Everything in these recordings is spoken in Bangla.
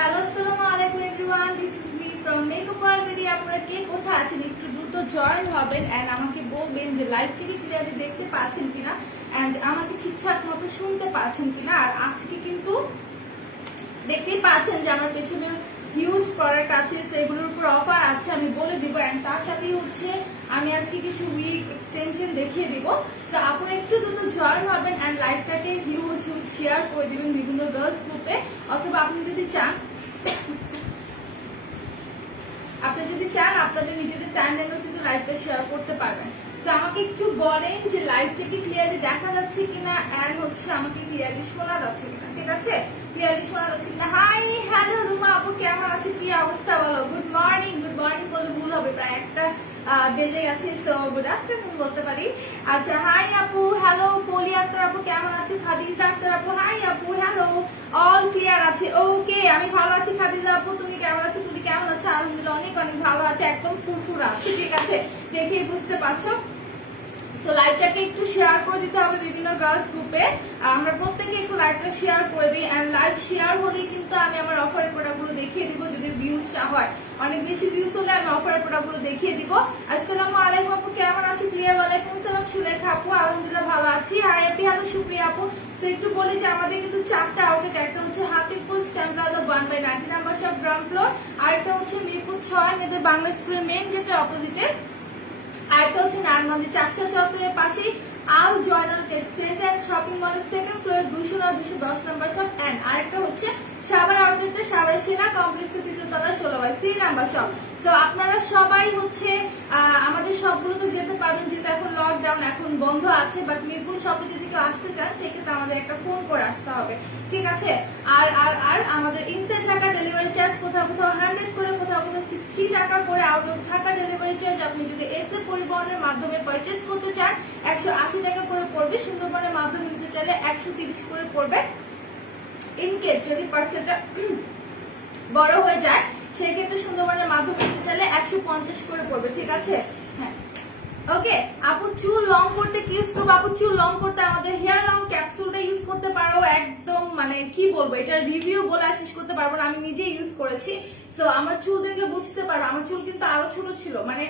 হ্যালো আসসালামু আলাইকুম everyone, this is me from makeup world media. আপনারা কে কোথায় আছেন একটু দ্রুত জয়েন হবেন এন্ড আমাকে বলবেন যে লাইভটিকে ক্লিয়ারলি দেখতে পাচ্ছেন কিনা এন্ড আমাকে ঠিকঠাক মতো শুনতে পাচ্ছেন কিনা। আর আজকে কিন্তু দেখতেই পাচ্ছেন যে আমার পেছনে হিউজ প্রোডাক্ট আছে, সেগুলোর উপর অফার আছে, আমি বলে দিব। এন্ড তার সাথেই হচ্ছে আমি আজকে কিছু উইক এক্সটেনশন দেখিয়ে দিব। সো আপনারা একটু দ্রুত জয়েন হবেন এন্ড লাইভটাকে হিউজ শেয়ার করে দিবেন বিভিন্ন গার্লস গ্রুপে, অথবা আপনি যদি চান আপনাদের নিজেদের টাইমলাইনেও কিন্তু লাইভটা শেয়ার করতে পারবেন। তো আমাকে একটু বলেন যে লাইভটা কি ক্লিয়ারলি দেখা যাচ্ছে কিনা এন্ড হচ্ছে আমাকে ক্লিয়ারলি শোনা যাচ্ছে কিনা। ঠিক আছে, ক্লিয়ারলি শোনা যাচ্ছে কিনা। হাই হ্যালো রুমা আপু, কেমন আছে, কি অবস্থা বলো? গুড মর্নিং বলে ভুল হবে, প্রায় একটা বেজে গেছে, সো গুড আফটারনুন বলতে পারি। আচ্ছা হাই আপু, হ্যালো পলি আক্তার আপু কেমন আছে? খাদিজা আক্তার আপু হাই আপু, হ্যালো, অল ক্লিয়ার আছে? ওকে, আমি ভালো আছি। খাদিজা আপু তুমি কেমন আছো? তুমি কেমন আছো? আলহামদুলিল্লাহ অনেক অনেক ভালো আছে, একদম ফুরফুরা আছে। ঠিক আছে, দেখেই বুঝতে পারছো। সো লাইভটাকে একটু শেয়ার করে দিতে হবে বিভিন্ন গার্লস গ্রুপে। আমরা প্রত্যেকে একটু লাইভটা শেয়ার করে দিই এন্ড লাইভ শেয়ার হলেই কিন্তু আমি আমার অফারের প্রোডাক্টগুলো দেখিয়ে দিব। যদি ভিউজটা হয়, অনেক বেশি ভিউজ হলে আমি অফারের প্রোডাক্টগুলো দেখিয়ে দিব। আসসালামু আলাইকুম আপু, কেমন আছো? ক্লিয়ার? ওয়ালাইকুম আসসালাম সুলেখা আপু, আলহামদুলিল্লাহ ভালো আছি। হাই আপি, হ্যালো সুপ্রিয়া আপু। তো একটু বলি যে আমাদের কিন্তু 4টা আউটলেট, একটা হচ্ছে Hatipur stamp plaza 1/90 number shop ground floor, আরেকটা হচ্ছে মিরপুর 6 মেয়েদের বাংলা স্কুলের মেইন গেটের অপোজিটে, আরেকটা হচ্ছে নারায়ণগঞ্জের চারশা চত্বরের পাশেই আল জয়নাল টেক সেন্টার শপিং মলের সেকেন্ড ফ্লোরে 209-210 নম্বর শপ এন্ড আরেকটা হচ্ছে সাভার আউটলেটে সাভার সেনা কমপ্লেক্সের 3তলা 16/3 নাম্বার শপ। সো আপনারা সবাই হচ্ছে আমাদের সবগুলোতে যেতে পারবেন, যেহেতু এখন লকডাউন, এখন বন্ধ আছে। বাট মিরপুর শপে যদি কেউ আসতে চান সেক্ষেত্রে আমাদের একটা ফোন করে আসতে হবে। ঠিক আছে, আর আর আর আমাদের ইনসাইড ঢাকা ডেলিভারি চার্জ কোথাও 100 করে, কোথাও 60 টাকা করে। Out of Dhaka delivery charge আপনি যদি এসে পরিবহনের মাধ্যমে পারচেজ করতে চান 180 টাকা করে পড়বে। সুন্দরবনের মাধ্যমে নিতে চাইলে 130 করে পড়বে। ইন কেস যদি পার্সেলটা বড় হয়ে যায় সেক্ষেত্রে সুন্দরবনের মাধ্যমে নিতে চাইলে 150 করে পড়বে। ঠিক আছে, হ্যাঁ ওকে। আপু চুল লং করতে কি ইউজ করবো? আপু চুল লং করতে আমাদের হেয়ার লং ক্যাপসুলটা ইউজ করতে পারো। একদম মানে কি বলবো, এটা রিভিউ বলে শেষ করতে পারবো না, আমি নিজে ইউজ করেছি। সো আমার চুল দেখলে বুঝতে পারবো, আমার চুল কিন্তু আরো ছোট ছিল, মানে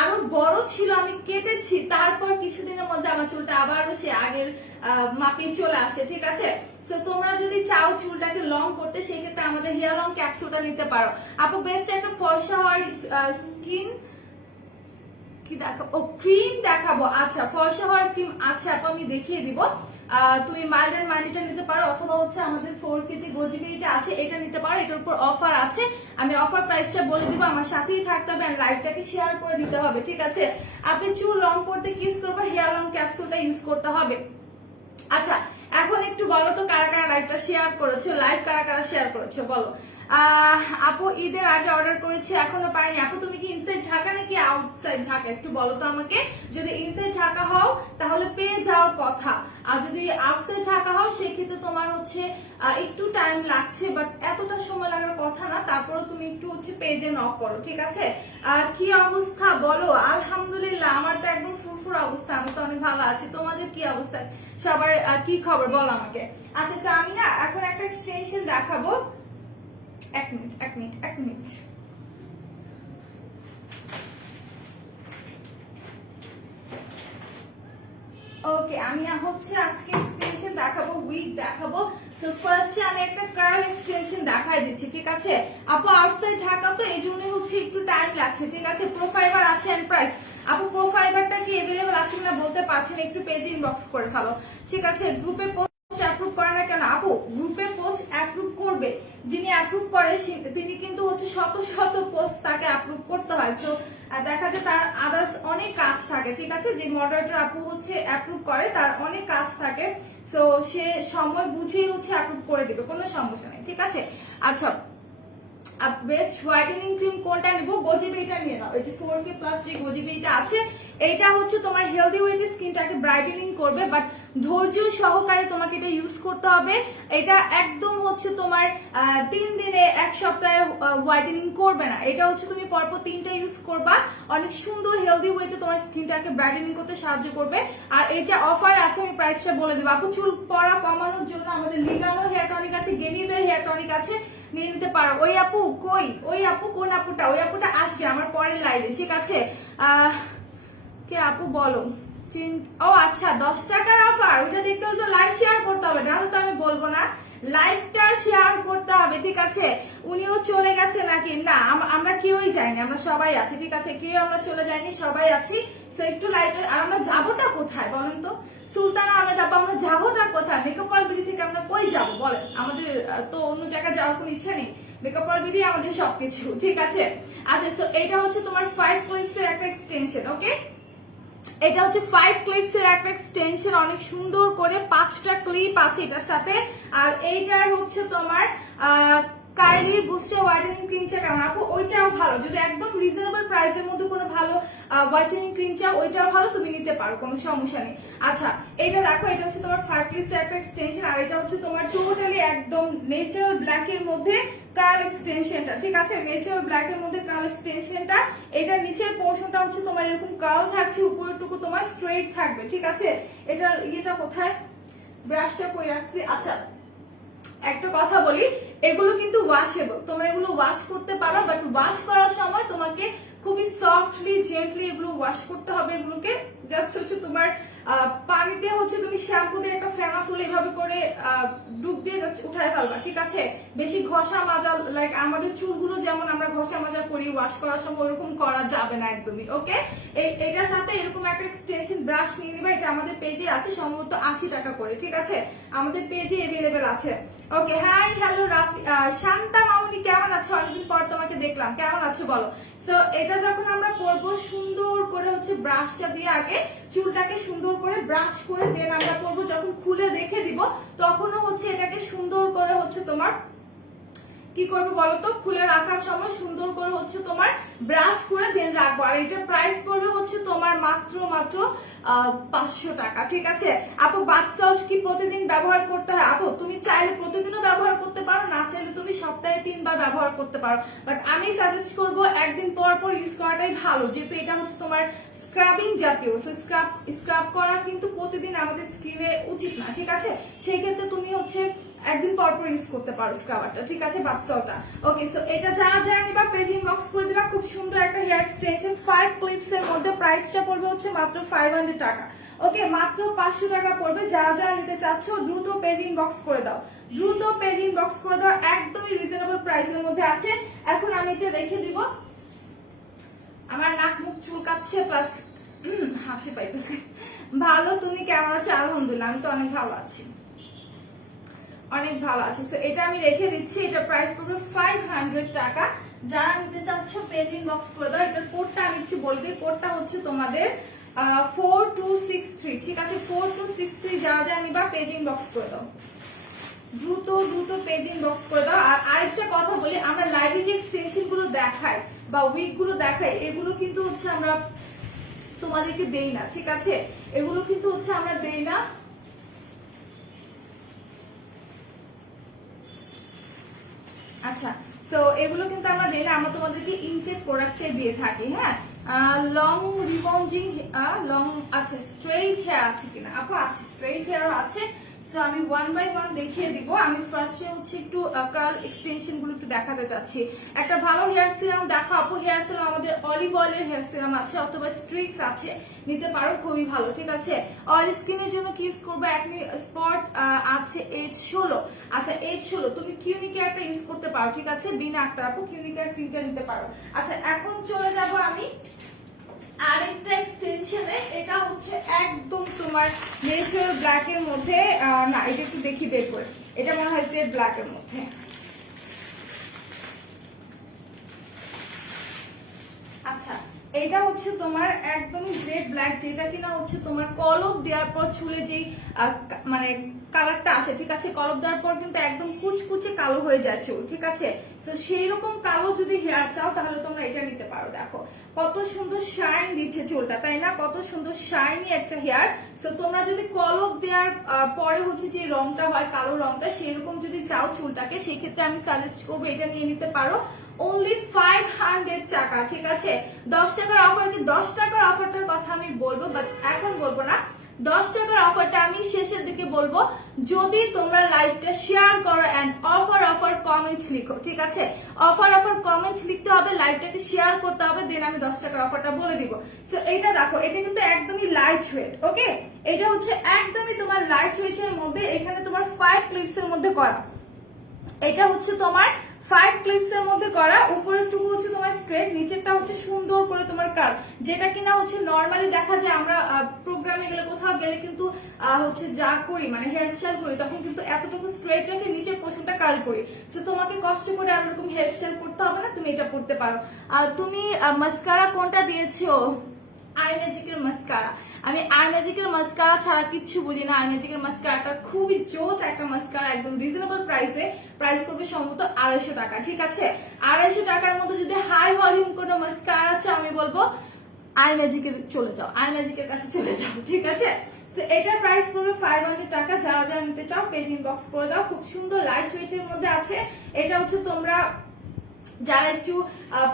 আরো বড় ছিল, আমি কেটেছি, তারপর কিছুদিনের মধ্যে আমার চুলটা আবারও সে আগের মাপে চলে আসছে। ঠিক আছে, সো তোমরা যদি চাও চুলটাকে লং করতে সেক্ষেত্রে আমাদের হেয়ার লং ক্যাপসুলটা নিতে পারো। আপু বেস্ট একটা ফর্সা হওয়ার স্কিন কি দেখাবো? ও ক্রিম দেখাবো। আচ্ছা ফর্সা হওয়ার ক্রিম, আচ্ছা আপু আমি দেখিয়ে দিব। তুমি মাইল্ড এন্ড মাইল্ডটা নিতে পারো, অথবা হচ্ছে আমাদের 4 কেজি গোজিবিটা আছে, এটা নিতে পারো। এটার উপর অফার আছে, আমি অফার প্রাইসটা বলে দিব। আমার সাথেই থাকতে হবে আর লাইভটাকে শেয়ার করে দিতে হবে। ঠিক আছে, আপনি চুল লং করতে কি ইউজ করবো? হেয়ার লং ক্যাপসুলটা ইউজ করতে হবে। আচ্ছা এখন একটু বলো তো কারা কারা লাইভটা শেয়ার করেছো, লাইভ কারা কারা শেয়ার করেছো বলো। আপু ঈদের আগে অর্ডার করেছি এখনো পাইনি। আপু তুমি কি ইনসাইড ঢাকা নাকি আউটসাইড ঢাকা একটু বলো তো আমাকে। যদি ইনসাইড ঢাকা হও তাহলে পেয়ে যাওয়ার কথা, আর যদি আউটসাইড ঢাকা হও সেক্ষেত্রে তোমার হচ্ছে একটু টাইম লাগছে, বাট এতটা সময় লাগার কথা না। তারপরও তুমি একটু হচ্ছে পেজে নক করো। ঠিক আছে, কি অবস্থা বলো? আলহামদুলিল্লাহ আমার তো একদম ফুরফুর অবস্থা, আমি তো অনেক ভালো আছি। তোমাদের কি অবস্থা, সবার কি খবর বলো আমাকে। আচ্ছা তো আমি না এখন একটা এক্সটেনশন দেখাবো। এক মিনিট ওকে, আমি হচ্ছে আজকে এক্সটেনশন দেখাবো, উইক দেখাবো। তো ফার্স্টে আমি একটা কার্ল এক্সটেনশন দেখাই দিচ্ছি। ঠিক আছে আপু, আউটসাইড ঢাকা তো এই জন্য হচ্ছে একটু টাইম লাগছে। ঠিক আছে, প্রো ফাইবার আছে এন্ড প্রাইস। আপু প্রো ফাইবারটা কি अवेलेबल আছে কিনা বলতে পারছেন, একটু পেজে ইনবক্স করে ফেলো। ঠিক আছে, গ্রুপে পোস্ট অ্যাপ্রুভ করে না কেন? আপু গ্রুপে পোস্ট অ্যাপ্রুভ করবে, যিনি অ্যাপ্রুভ করে তিনি কিন্তু হচ্ছে শত শত পোস্ট তাকে অ্যাপ্রুভ করতে হয়। সো দেখা যায় তার আদার্স অনেক কাজ থাকে। ঠিক আছে, যে মডারেটর আপু হচ্ছে অ্যাপ্রুভ করে তার অনেক কাজ থাকে, সো সে সময় বুঝেই হচ্ছে অ্যাপ্রুভ করে দিবে, কোনো সমস্যা নেই। ঠিক আছে, আচ্ছা বেস্ট হোয়াইটেনিং ক্রিম কোনটা নিব? গজিবিটা নিয়ে নাও, এই যে 4K প্লাস যে গজিবিটা আছে এটা হচ্ছে তোমার হেলদি ওয়েতে স্কিনটাকে ব্রাইটেনিং করবে, বাট ধৈর্য সহকারে তোমাকে এটা ইউজ করতে হবে। এটা একদম হচ্ছে তোমার 3 দিনে 1 সপ্তাহে হোয়াইটেনিং করবে না। এটা হচ্ছে তুমি পরপর 3টা ইউজ করবা, অনেক সুন্দর হেলদি ওয়েতে তোমার স্কিনটাকে ব্রাইটেনিং করতে সাহায্য করবে। আর এইটা অফার আছে, আমি প্রাইসটা বলে দেবো। আপু চুল পড়া কমানোর জন্য আমাদের লিগানো হেয়ার টনিক আছে, গেনিভের হেয়ার টনিক আছে, নিয়ে নিতে পারো। ওই আপু কই? ওই আপু কোন আপুটা? ওই আপুটা আসবে আমার পরের লাইভে, ঠিক আছে? কে আপু বলো? ও আচ্ছা, 10 টাকার অফার, ওইটা দেখতে হলে তো লাইভ শেয়ার করতে হবে, নাহলে তো আমি বলবো না। লাইভটা শেয়ার করতে হবে, ঠিক আছে? উনিও চলে গেছে নাকি? না, আমরা কেউই যাইনি, আমরা সবাই আছি, ঠিক আছে? কেউ আমরা চলে যাইনি, সবাই আছি। সো একটু লাইভটা, আর আমরা যাবোটা কোথায় বলেন তো? সুলতানা আহমেদ আপু, আমরা যাবোটা কোথায়? মেকআপ ওয়ার্ল্ড বিডি থেকে আমরা কই যাবো বলেন? আমাদের তো অন্য জায়গায় যাওয়ার কোনো ইচ্ছা নেই, মেকআপ ওয়ার্ল্ড বিডি আমাদের সবকিছু, ঠিক আছে? আচ্ছা, সো এটা হচ্ছে তোমার 5 ক্লিপস এর একটা এক্সটেনশন, ওকে? এটা হচ্ছে 5 ক্লিপস এর একটা এক্সটেনশন, অনেক সুন্দর করে 5টা ক্লিপ আছে এটার সাথে। আর এইটার হচ্ছে তোমার কাইলির বুস্টার হোয়াইটেনিং ক্রিমটা কেমন আপু? ওইটাও ভালো, যদি একদম রিজনেবল প্রাইসের মধ্যে কোনো ভালো হোয়াইটেনিং ক্রিম চাও, ওইটাও ভালো, তুমি নিতে পারো, কোনো সমস্যা নেই। আচ্ছা, এটা দেখো, এটা হচ্ছে তোমার 5 ক্লিপস এর একটা এক্সটেনশন, আর এটা হচ্ছে তোমার টোটালি একদম ন্যাচারাল ব্ল্যাক এর মধ্যে কার্ল এক্সটেনশনটা, ঠিক আছে? ন্যাচারাল ব্ল্যাক এর মধ্যে কার্ল এক্সটেনশনটা। এটা নিচের পোর্শনটা হচ্ছে তোমার এরকম কার্ল থাকছে, উপরেরটুকু তোমার স্ট্রেট থাকবে, ঠিক আছে? এটার ইয়েটা কোথায়? ব্রাশটা কই রাখছি? আচ্ছা, একটা কথা বলি, এগুলো কিন্তু ওয়াশেবল, তোমরা এগুলো ওয়াশ করতে পারো, বাট ওয়াশ করার সময় তোমাকে খুবই সফটলি জেন্টলি এগুলো ওয়াশ করতে হবে। এগুলোকে জাস্ট হচ্ছে তোমার পানিতে হচ্ছে তুমি শ্যাম্পু দিয়ে একটা ফেনা তুলে এভাবে করে ডুব দিয়ে জাস্ট উঠায় ফেলবা, ঠিক আছে? বেশি ঘষা মাজা, লাইক আমাদের চুলগুলো যেমন আমরা ঘষা মাজা করি ওয়াশ করার সময়, ওরকম করা যাবে না একদমই, ওকে? এটার সাথে এরকম একটা এক্সটেনশন ব্রাশ নিয়ে নিবা, এটা আমাদের পেজে আছে সম্ভবত 80 টাকা করে, ঠিক আছে? আমাদের পেজে অ্যাভেলেবেল আছে, ওকে? হাই হ্যালো রাফি, শান্তা মামুনি কেমন আছো? অনেকদিন পর তোমাকে দেখলাম, কেমন আছো বলো? সো এটা যখন আমরা করবো, সুন্দর করে হচ্ছে ব্রাশটা দিয়ে আগে চুলটাকে সুন্দর করে ব্রাশ করে দেন আমরা করবো, যখন খুলে রেখে দিব তখনও হচ্ছে এটাকে সুন্দর করে হচ্ছে তোমার কি করবো বলতো, খুলে রাখার সময় সুন্দর করে হচ্ছে তোমার ব্রাশ করে দেন রাখবো। আর এটা প্রাইস পড়বে হচ্ছে তোমার মাত্র 500 টাকা, ঠিক আছে? আপু বাথ সল্ট কি প্রতিদিন ব্যবহার করতে হয়? আপু তুমি চাইলে প্রতিদিনও ব্যবহার করতে পারো, না চাইলে তুমি সপ্তাহে 3 বার ব্যবহার করতে পারো, বাট আমি সাজেস্ট করবো একদিন পর পর ইউজ করাটাই ভালো, যেহেতু এটা হচ্ছে তোমার স্ক্রাবিং জাতীয়। স্ক্রাব করা কিন্তু প্রতিদিন আমাদের স্কিনে উচিত না, ঠিক আছে? সেই ক্ষেত্রে তুমি হচ্ছে একদিন পর পর ইউজ করতে পারো স্ক্রাবারটা, ঠিক আছে? বাথ সল্টটা, ওকে? সো এটা যারা যারা নিবা পেজ ইনবক্স করে দিবা। খুব সুন্দর একটা হেয়ার এক্সটেনশন 5 ক্লিপস এর মধ্যে, প্রাইসটা পড়বে হচ্ছে মাত্র 500 টাকা, ওকে? মাত্র 500 টাকা পড়বে। যারা যারা নিতে চাচ্ছ দ্রুত পেজ ইনবক্স করে দাও, দ্রুত পেজ ইনবক্স করে দাও, একদমই রিজনেবল প্রাইসের মধ্যে আছে। এখন আমি এটা রেখে দিব, আমার নাক মুখ চুলকাচ্ছে প্লাস হাসি পাইতেছে। ভালো, তুমি কেমন আছো? আলহামদুলিল্লাহ, আমি তো অনেক ভালো আছি, অনেক ভালো আছে। সো এটা আমি রেখে দিচ্ছি, এটা প্রাইস পড়বে 500 টাকা। যারা নিতে চাচ্ছ পেজ ইনবক্স করে দাও। এটার কোডটা আমি একটু বলে দিই, কোডটা হচ্ছে তোমাদের 4263, ঠিক আছে? 4263 যারা যারা নিবা পেজ ইনবক্স করে দাও, দ্রুত দ্রুত পেজ ইনবক্স করে দাও। আর আরেকটা কথা বলি, আমরা লাইভে যে এক্সটেনশন গুলো দেখাই বা উইক গুলো দেখাই, এগুলো কিন্তু হচ্ছে আমরা তোমাদেরকে দেই না, ঠিক আছে? এগুলো কিন্তু হচ্ছে আমরা দেই না। আচ্ছা, সো এগুলো কিন্তু আমরা দিই না, আমরা তোমাদেরকে ইনটেক প্রোডাক্টে দিয়ে থাকি, হ্যাঁ? লং রিবন্ডিং, লং আছে, স্ট্রেইট হেয়ার আছে কিনা? আপু আছে, স্ট্রেইট হেয়ার আছে। সো আমি 1 বাই 1 দেখিয়ে দিব। আমি ফার্স্টে হচ্ছে একটু কার্ল এক্সটেনশন গুলো একটু দেখাতে চাচ্ছি। একটা ভালো হেয়ার সিরাম দেখো আপু, হেয়ার সিরাম আমাদের অলিভ অয়েলের হেয়ার সিরাম আছে, অথবা স্ট্রিক্স আছে, নিতে পারো, খুবই ভালো, ঠিক আছে? অয়েল স্কিনের জন্য কি ইউজ করবে? একনি স্পট আছে H16, আচ্ছা H16 তুমি কিউনিকেয়ারটা ইউজ করতে পারো, ঠিক আছে? বিনা আক্তার আপু কিউনিকেয়ার ক্রিমটা নিতে পারো। আচ্ছা, এখন চলে যাব আমি আরেকটা এক্সটেনশনে। এটা হচ্ছে একদম তোমার ন্যাচারাল ব্ল্যাক এর মধ্যে, না এটা একটু দেখি বের করে, এটা মনে হয় জেড ব্ল্যাক এর মধ্যে। আচ্ছা, এটা হচ্ছে তোমার একদমই জেড ব্ল্যাক, যেটা কিনা হচ্ছে তোমার কলপ দেওয়ার পর চুলে যেই মানে কালারটা আসে, ঠিক আছে। কলপ দেওয়ার পর কিন্তু একদম কুচকুচে কালো হয়ে যায় চুল, ঠিক আছে। তো সেই রকম কালো যদি হেয়ার চাও তাহলে তোমরা এটা নিতে পারো। দেখো কত সুন্দর শাইন দিচ্ছে চুলটা, তাই না? কত সুন্দর শাইনি একটা হেয়ার। তো তোমরা যদি কলপ দেওয়ার পরে হচ্ছে যে রংটা হয় কালো রংটা, সেরকম যদি চাও চুলটাকে, সেই ক্ষেত্রে আমি সাজেস্ট করবো এটা নিয়ে নিতে পারো। অনলি 500 টাকা, ঠিক আছে। 10 টাকার অফার, কি 10 টাকার অফারটার কথা আমি বলবো, বাট এখন বলবো না। 10 টাকার অফারটা আমি শেষের দিকে বলবো, যদি তোমরা লাইভটা শেয়ার করো এন্ড অফার কমেন্ট লিখো, ঠিক আছে। অফার কমেন্ট লিখতে হবে, লাইভটাকে শেয়ার করতে হবে, দেন আমি 10 টাকার অফারটা বলে দিব। তো এটা দেখো, এটা কিন্তু একদমই লাইট ওয়েট, ওকে। এটা হচ্ছে একদমই তোমার লাইট ওয়েটের মধ্যে, এখানে তোমার 5 ক্লিপস এর মধ্যে করা। এটা হচ্ছে তোমার 5 ক্লিপস এর মধ্যে করা। উপরের টুকু হচ্ছে তোমার স্ট্রেট, নিচেরটা হচ্ছে সুন্দর করে তোমার কাট, যেটা কিনা হচ্ছে নরমালি দেখা যায় আমরা প্রোগ্রামে গেলে কোথাও গেলে কিন্তু হচ্ছে যা করি মানে হেয়ার স্টাইল করি, তখন কিন্তু এতটুকু স্ট্রেট রেখে নিচের পোর্শনটা কার্ল করি। তো তোমাকে কষ্ট করে আর এরকম হেয়ার স্টাইল করতে হবে না, তুমি এটা করতে পারো। আর তুমি মাস্কারা কোনটা দিয়েছো? আই ম্যাজিকের মাস্কারা। আমি আই ম্যাজিকের মাস্কারা ছাড়া কিচ্ছু বুঝি না। আই ম্যাজিকের মাস্কারাটা খুবই জোস একটা মাস্কারা, একদম রিজনেবল প্রাইসে। প্রাইস পড়বে সম্ভবত 250 টাকা, ঠিক আছে। 250 টাকার মধ্যে যদি হাই ভলিউম কোনো মাস্কারা আছে, আমি বলবো আই ম্যাজিকের চলে যাও, আই ম্যাজিকের কাছে চলে যাও, ঠিক আছে। তো এটার প্রাইস পড়বে 500 টাকা। যারা যারা নিতে চাও পেজ ইনবক্স করে দাও। খুব সুন্দর লাইট ওয়েটের মধ্যে আছে। এটা হচ্ছে তোমরা যারা একটু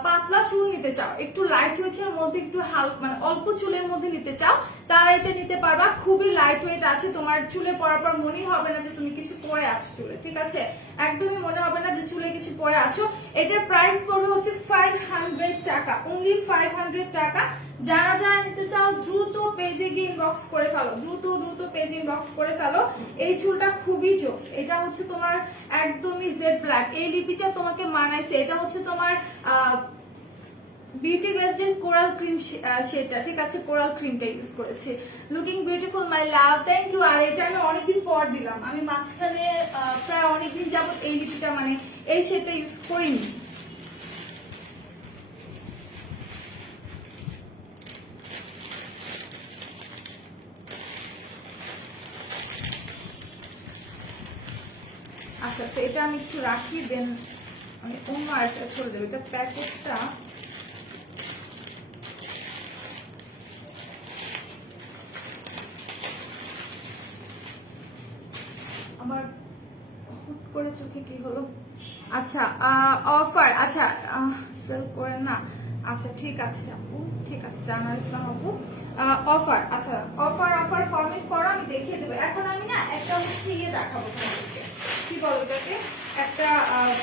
পাতলা চুল নিতে চাও, একটু লাইট ওয়েটের মধ্যে, একটু হালকা মানে অল্প চুলের মধ্যে নিতে চাও, তারা এটা নিতে পারবা। খুবই লাইট ওয়েট আছে, তোমার চুলে পরার পর মনেই হবে না যে তুমি কিছু পরে আছো চুলে, ঠিক আছে। একদমই মনে হবে না যে চুলে কিছু পরে আছো। এটার প্রাইস পড়বে হচ্ছে 500 টাকা, অনলি 500 টাকা। যারা যারা নিতে চাও দ্রুত পেজে গিয়ে ইনবক্স করে ফেলো, দ্রুত পেজ ইনবক্স করে ফেলো। এই চুলটা খুবই জোস। এটা হচ্ছে তোমার একদমই জেড ব্ল্যাক, এই লিপিটা তোমাকে মানাইছে। এটা হচ্ছে তোমার বিউটি গ্লেজের কোরাল ক্রিম সেটা, ঠিক আছে। কোরাল ক্রিমটা ইউজ করেছে। Looking beautiful my love, thank you. আর এটা আমি অনেকদিন পর দিলাম, আমি মাঝখানে প্রায় অনেকদিন যাবত এই লিপিটা মানে এই শেডটা ইউজ করিনি। আচ্ছা, তো এটা আমি একটু রাখি, দেন আমি অন্য আরেকটা চলে যাবো। এটা প্যাকেটটা আমার হুট করে চোখে কি হলো। আচ্ছা অফার, আচ্ছা সেল করেন না। আচ্ছা ঠিক আছে আপু, ঠিক আছে। জানা ইসলাম আপু, অফার, আচ্ছা অফার কমেন্ট করো, আমি দেখিয়ে দেবো। এখন আমি না একটা হচ্ছে ইয়ে দেখাবো তোমাদেরকে, কি বলো এটাকে, একটা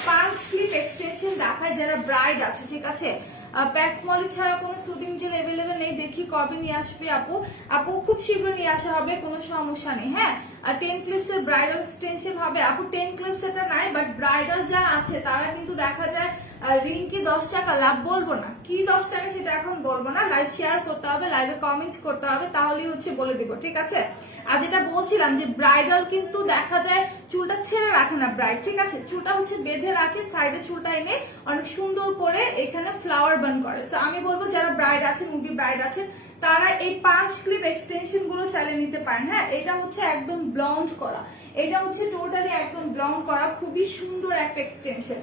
5 ক্লিপ এক্সটেনশন দেখায় যারা ব্রাইড আছে, ঠিক আছে। প্যাক্স মলি ছাড়া কোনো সুদিং জেল অ্যাভেলেবেল নেই, দেখি কবে নিয়ে আসবে আপু। আপু খুব শীঘ্র নিয়ে আসা হবে, কোনো সমস্যা নেই। হ্যাঁ, 10 ক্লিপস এর ব্রাইডাল এক্সটেনশন হবে আপু। 10 ক্লিপস এটা নাই, বাট ব্রাইডাল যারা আছে তারা কিন্তু দেখা যায় রিং কি 10 টাকা লাভ, বলবো না কি 10 টাকা সেটা এখন বলবো না। লাইভ শেয়ার করতে হবে, লাইভে কমেন্ট করতে হবে, তাহলেই হচ্ছে বলে দিব, ঠিক আছে। আর যেটা বলছিলাম যে ব্রাইডাল কিন্তু দেখা যায় চুলটা ছেড়ে রাখে না ব্রাইড, ঠিক আছে। চুলটা হচ্ছে বেঁধে রাখে, সাইডে চুলটা এনে অনেক সুন্দর করে এখানে ফ্লাওয়ার বান করে। সো আমি বলবো যারা ব্রাইড আছেন, মুভি ব্রাইড আছেন, তারা এই 5 ক্লিপ এক্সটেনশন গুলো চালিয়ে নিতে পারেন। হ্যাঁ, এটা হচ্ছে একদম ব্লন্ড করা, এটা হচ্ছে টোটালি একদম ব্লন্ড করা, খুবই সুন্দর একটা এক্সটেনশন,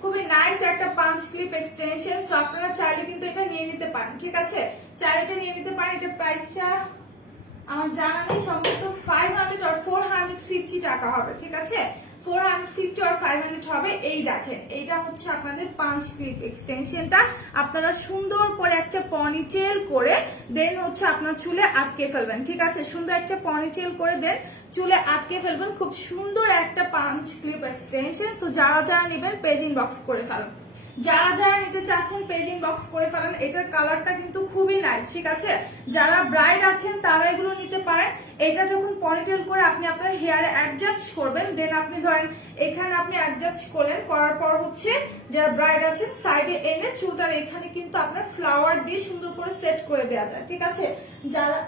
খুবই নাইস একটা 5 ক্লিপ এক্সটেনশন। সো আপনারা চাইলে কিন্তু এটা নিয়ে নিতে পারেন, ঠিক আছে। চাইলে এটা নিয়ে নিতে পারেন। এটা প্রাইসটা আমার জানা নেই, সম্ভবত 500 আর 450 টাকা হবে, ঠিক আছে। 450 আর 500 হবে। এই দেখেন, এইটা হচ্ছে আপনাদের 5 ক্লিপ এক্সটেনশনটা। আপনারা সুন্দর করে একটা পনিটেল করে দেন হচ্ছে আপনার চুলে আটকে ফেলবেন, ঠিক আছে। সুন্দর একটা পনিটেল করে দেন চুলে আটকে ফেলবেন। খুব সুন্দর একটা 5 ক্লিপ এক্সটেনশন। তো যারা যারা নেবেন পেজ ইনবক্স করে ফেলুন, যারা যারা নিতে চাচ্ছেন পেজ ইনবক্স করে ফেলেন। এটার কালারটা কিন্তু খুবই নাইস, ঠিক আছে। যারা ব্রাইড আছেন তারা এগুলো নিতে পারেন। এটা যখন পনিটেল করে আপনি আপনার হেয়ারে অ্যাডজাস্ট করবেন, দেন আপনি ধরেন এখানে আপনি অ্যাডজাস্ট করলেন, করার পর হচ্ছে যারা ব্রাইড আছেন সাইডে এনে চুলটার এখানে কিন্তু আপনার ফ্লাওয়ার দিয়ে সুন্দর করে সেট করে দেওয়া যায়, ঠিক আছে। যারা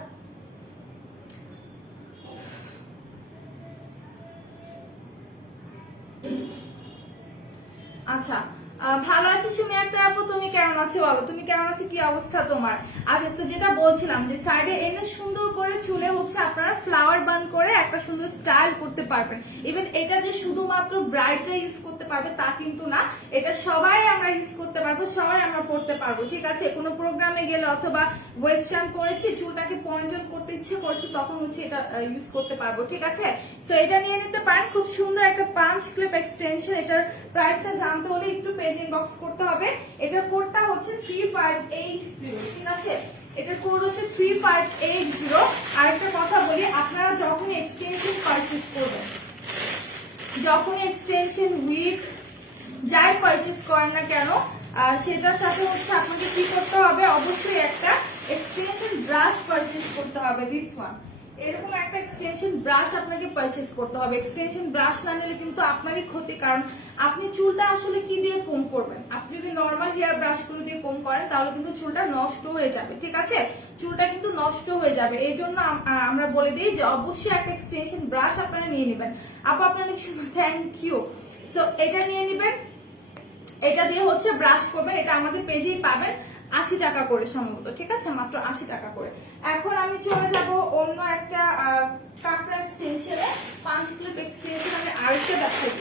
আচ্ছা ভালো আছি সুমি আক্তার আপু, তুমি কেমন আছো বলো, তুমি কেমন আছো, কি অবস্থা তোমার? আচ্ছা, তো যেটা বলছিলাম যে সাইডে এনে সুন্দর করে চুলে হচ্ছে আপনারা ফ্লাওয়ার বান করে একটা সুন্দর স্টাইল করতে পারবেন। ইভেন এটা যে শুধুমাত্র ব্রাইডরা ইউজ করতে পারবে তা কিন্তু না, এটা সবাই আমরা ইউজ করতে পারবো, সবাই আমরা পড়তে পারবো, ঠিক আছে? কোনো প্রোগ্রামে গেলে অথবা ওয়েস্টার্ন করেছি, চুলটাকে পয়েন্টার করতে ইচ্ছে করছে, তখন হচ্ছে এটা ইউজ করতে পারবো, ঠিক আছে? তো এটা নিয়ে নিতে পারেন, খুব সুন্দর একটা পাঞ্চ ক্লিপ এক্সটেনশন। এটার প্রাইসটা জানতে হলে একটু পেজ ইনবক্স করতে হবে। এটার কোডটা হচ্ছে 3580, ঠিক আছে? এটার কোড হচ্ছে 3580। আরেকটা কথা বলি, আপনারা যখনই এক্সটেনশন পারচেজ করবেন, যখনই এক্সটেনশন উইক যাই পারচেজ করেন না কেন, সেটার সাথে হচ্ছে আপনাকে কি করতে হবে, অবশ্যই একটা এক্সটেনশন ব্রাশ পারচেজ করতে হবে। দিস ওয়ান, এরকম একটা এক্সটেনশন ব্রাশ আপনাকে পারচেজ করতে হবে। এক্সটেনশন ব্রাশ না নিলে কিন্তু আপনারই ক্ষতি, কারণ আপনি চুলটা আসলে কি দিয়ে কম করবেন? আপনি যদি নর্মাল হেয়ার ব্রাশ গুলো দিয়ে কম করেন তাহলে কিন্তু চুলটা নষ্ট হয়ে যাবে, ঠিক আছে? চুলটা কিন্তু নষ্ট হয়ে যাবে। এই জন্য আমরা বলে দিই যে অবশ্যই একটা এক্সটেনশন ব্রাশ আপনারা নিয়ে নেবেন। আপু আপনার থ্যাংক ইউ। সো এটা নিয়ে নেবেন, এটা দিয়ে হচ্ছে ব্রাশ করবেন। এটা আমাদের পেজেই পাবেন, 80 টাকা করে সম্ভবত, ঠিক আছে? মাত্র 80 টাকা করে। এখন আমি চলে যাব অন্য একটা কাপড় এক্সটেনশনে, পাঁচ ক্লিপ এক্সটেনশন। আমি আরেকটা দেখাই,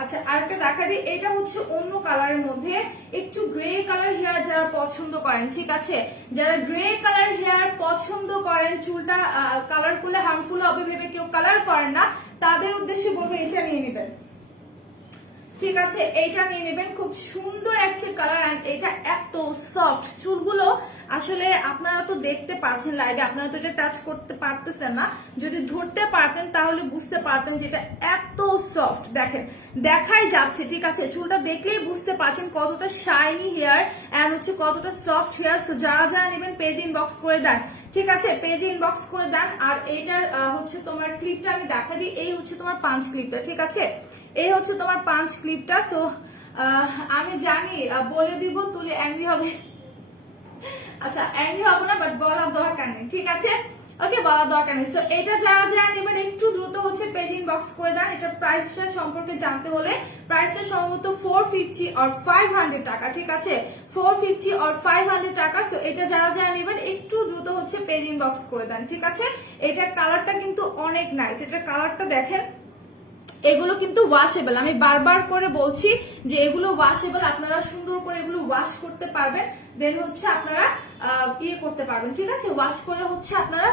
আচ্ছা আরেকটা দেখা দিই। এটা হচ্ছে অন্য কালারের মধ্যে, একটু গ্রে কালার হেয়ার যারা পছন্দ করেন, ঠিক আছে? যারা গ্রে কালার হেয়ার পছন্দ করেন, চুলটা কালার করলে হার্মফুল হবে ভেবে কেউ কালার করেন না, তাদের উদ্দেশ্যে বলবো এটা নিয়ে নেবেন, ঠিক আছে? এইটা নিয়ে নেবেন, খুব সুন্দর একটা কালার। এন্ড এটা এত সফট, চুলগুলো আসলে আপনারা তো দেখতে পাচ্ছেন লাইভে, আপনারা তো এটা টাচ করতে পারতেছেন না, যদি ধরতে পারতেন তাহলে বুঝতে পারতেন যেটা এত সফট। দেখেন, দেখাই যাচ্ছে, ঠিক আছে? চুলটা দেখলেই বুঝতে পারছেন কতটা শাইনি হেয়ার এন্ড হচ্ছে কতটা সফট হেয়ার। সো যারা যারা নেবেন পেজে ইনবক্স করে দেন, ঠিক আছে? পেজে ইনবক্স করে দেন। আর এইটার হচ্ছে তোমার ক্লিপটা আমি দেখা দিই, এই হচ্ছে তোমার পাঁচ ক্লিপটা, ঠিক আছে? এই হচ্ছে তোমার পাঁচ ক্লিপটা। সো আমি জানি বলে দিব তুলে অ্যাংরি হবে, আচ্ছা অ্যাংরি হবো না, বাট বলার দরকার নেই, ঠিক আছে? ওকে, বলার দরকার নেই। সো এটা যারা যারা নেবেন একটু দ্রুত হচ্ছে পেজ ইনবক্স করে দেন। এটা প্রাইসটা সম্পর্কে জানতে হলে, প্রাইসটা সম্ভবত 450 or 500 টাকা, ঠিক আছে? 450 or 500 টাকা। সো এটা যারা যারা নেবেন একটু দ্রুত হচ্ছে পেজ ইনবক্স করে দেন, ঠিক আছে? এটার কালারটা কিন্তু অনেক নাইস, এটার কালারটা দেখেন। এগুলো কিন্তু ওয়াশেবল, আমি বারবার করে বলছি যে এগুলো ওয়াশেবল, আপনারা সুন্দর করে এগুলো ওয়াশ করতে পারবেন, দেন হচ্ছে আপনারা ইয়ে করতে পারবেন, ঠিক আছে? ওয়াশ করে হচ্ছে আপনারা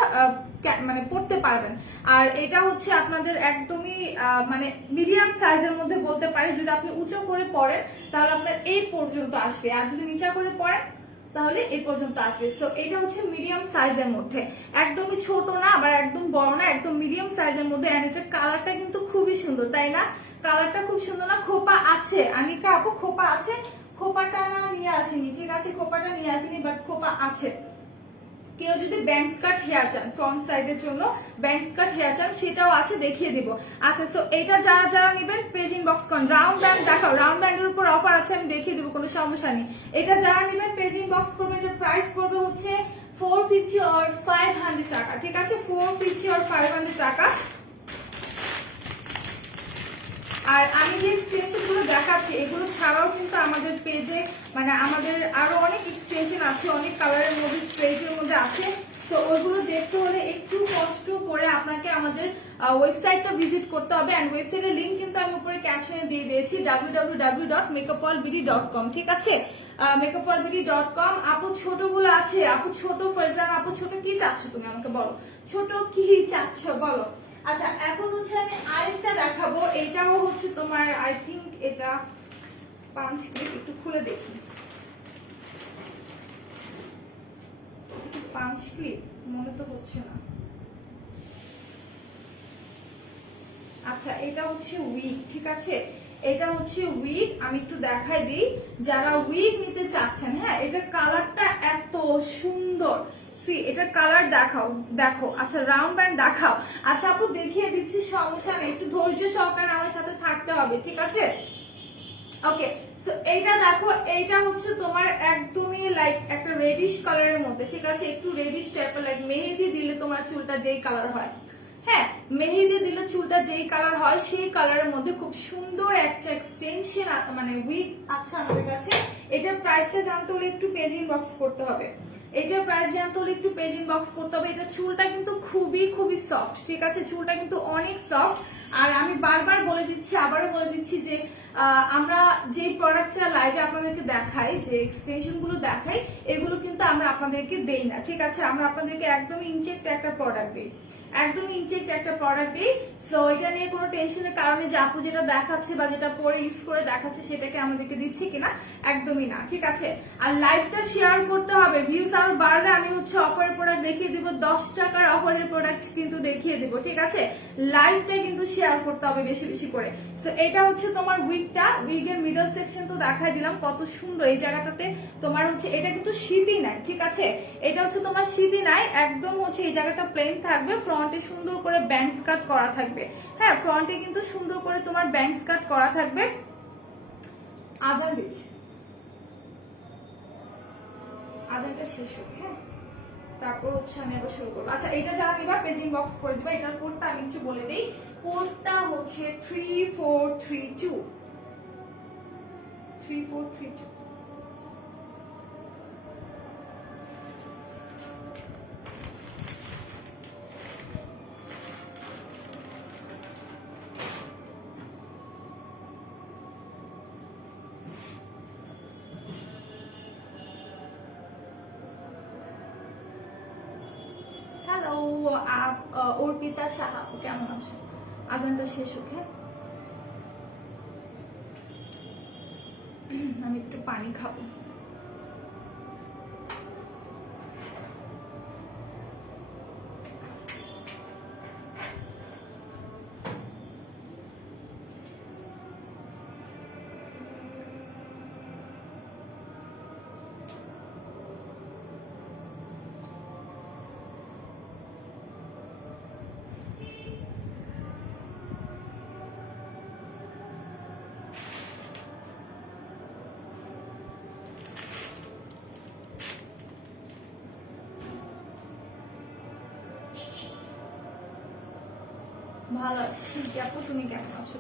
মানে পড়তে পারবেন। আর এটা হচ্ছে আপনাদের একদমই মানে মিডিয়াম সাইজের মধ্যে বলতে পারি। যদি আপনি উঁচু করে পড়েন তাহলে আপনার এই পর্যন্ত আসবে, আর যদি নিচা করে পড়েন তাহলে এই পর্যন্ত আসবে। সো এটা হচ্ছে মিডিয়াম সাইজের মধ্যে, একদমই ছোট না আবার একদম বড় না, একদম মিডিয়াম সাইজের মধ্যে। এন্ড এটার কালারটা কিন্তু খুবই সুন্দর, তাই না? কালারটা খুব সুন্দর না? খোপা আছে আনিকা আপু, খোপা আছে। খোপাটা না নিয়ে আসেনি, ঠিক আছে? খোপাটা নিয়ে আসেনি, বাট খোপা আছে। কেউ যদি ব্যাংকস কাট হেয়ার চান, ফ্রন্ট সাইডের জন্য ব্যাংকস কাট হেয়ার চান, সেটাও আছে, দেখিয়ে দিব। আচ্ছা, সো এটা যারা যারা নেবেন পেজ ইনবক্স করেন। রাউন্ড ব্যান্ড দেখাও, রাউন্ড ব্যান্ডের উপর অফার আছে, আমি দেখিয়ে দিব, কোনো সমস্যা নেই। এটা যারা নেবেন পেজ ইনবক্স করবেন। এটার প্রাইস পড়বে হচ্ছে 450 or 500 টাকা, ঠিক আছে? 450 or 500 টাকা। আর আমি যে এক্সটেনশন গুলো দেখাচ্ছি এগুলো ছাড়াও কিন্তু আমাদের পেজে মানে আমাদের আরো অনেক এক্সটেনশন আছে, অনেক কালারের মধ্যে, স্ট্রেটের মধ্যে আছে। তো ওইগুলো দেখতে হলে একটু কষ্ট করে আপনাকে আমাদের ওয়েবসাইটটা ভিজিট করতে হবে। এন্ড ওয়েবসাইটের লিংক কিন্তু আমি উপরে ক্যাপশনে দিয়ে দিয়েছি, www.makeupallbd.com, ঠিক আছে? makeupallbd.com। আপু ছোটগুলো আছে, আপু ছোট ফয়জান, আপু ছোট কি চাচ্ছ তুমি আমাকে বলো, ছোট কি চাচ্ছ বলো। আচ্ছা, এখন হচ্ছে আমি আরেকটা দেখাবো, এটাও হচ্ছে তোমার আই থিঙ্ক এটা পাঁচ ক্লিপ, একটু খুলে দেখি। পাঁচ ক্লিপ মনে তো হচ্ছে না। আচ্ছা, এটা হচ্ছে উইক, ঠিক আছে? এটা হচ্ছে উইক, আমি একটু দেখাই দিই যারা উইক নিতে চাচ্ছেন। হ্যাঁ, এটার কালারটা এত সুন্দর, সি এটার কালার দেখাও, দেখো। আচ্ছা, রাউন্ড ব্যান্ড দেখাও। আচ্ছা আপু দেখিয়ে দিচ্ছি, সমস্যা নেই, একটু ধৈর্য সহকারে আমার সাথে থাকতে হবে, ঠিক আছে? ওকে, সো এইটা দেখো, এইটা হচ্ছে তোমার একদমই লাইক একটা রেডিশ কালারের মধ্যে, ঠিক আছে? একটু রেডিশ টাইপের, লাইক মেহেদি দিলে তোমার চুলটা যেই কালার হয় হ্যাঁ, মেহেদি দিলে চুলটা যেই কালার হয় সেই কালারের মধ্যে খুব সুন্দর একটা এক্সটেনশন মানে উইগ আছে আমাদের কাছে। এটার প্রাইসটা জানতে হলে একটু পেজ ইনবক্স করতে হবে। এটার প্রাইস জানতে হলে একটু পেজ ইনবক্স করতে হবে। এটা চুলটা কিন্তু খুবই খুবই সফট, ঠিক আছে, চুলটা কিন্তু অনেক সফট। আর আমি বারবার বলে দিচ্ছি, আবারও বলে দিচ্ছি যে আমরা যে প্রোডাক্টটা লাইভে আপনাদেরকে দেখাই, যে এক্সটেনশন গুলো দেখাই, এগুলো কিন্তু আমরা আপনাদেরকে দেই না, ঠিক আছে। আমরা আপনাদেরকে একদমই ইনচেক্ট একটা প্রোডাক্ট দিই, একদমই ইনচেক্ট একটা প্রোডাক্ট দিই। সো এটা নিয়ে কোনো টেনশনের কারণে যে আপু যেটা দেখাচ্ছে বা যেটা পরে ইউজ করে দেখাচ্ছে সেটাকে আমাদেরকে দিচ্ছে কিনা, একদমই না, ঠিক আছে। আর লাইভটা শেয়ার করতে হবে, ভিউজ আর বাড়লে আমি হচ্ছে অফারের প্রোডাক্ট দেখিয়ে দিব, 10 টাকার অফারের প্রোডাক্ট কিন্তু দেখিয়ে দিব, ঠিক আছে। লাইভটা কিন্তু শেয়ার করতে হবে বেশি বেশি করে। সো এটা হচ্ছে তোমার উইগটা, উইগের মিডল সেকশন তো দেখাই দিলাম কত সুন্দর। এই জায়গাটাতে তোমার হচ্ছে এটা কিন্তু শীতই নাই, ঠিক আছে, এটা হচ্ছে তোমার শীতই নাই, একদম হচ্ছে এই জায়গাটা প্লেন থাকবে, ফ্রন্টে সুন্দর করে ব্যাংকস কাট করা থাকবে। হ্যাঁ, ফ্রন্টে কিন্তু সুন্দর করে তোমার ব্যাংকস কাট করা থাকবে। আজান দিচ্ছে, আজানটা শেষ হোক, হ্যাঁ, তারপর হচ্ছে আমি আবার শুরু করবো। আচ্ছা, এটা যারা নিবা পেজ ইনবক্স করে দিবা। এটার কোডটা আমি একটু বলে দিই, কোডটা হচ্ছে 3432 3432। হ্যালো অর্পিতা সাহা, কেমন আছো? আজানটা শেষ হোক, হ্যাঁ, আমি একটু পানি খাবো। ভালো আছি শিল্পী আপু, তুমি কেমন আছো?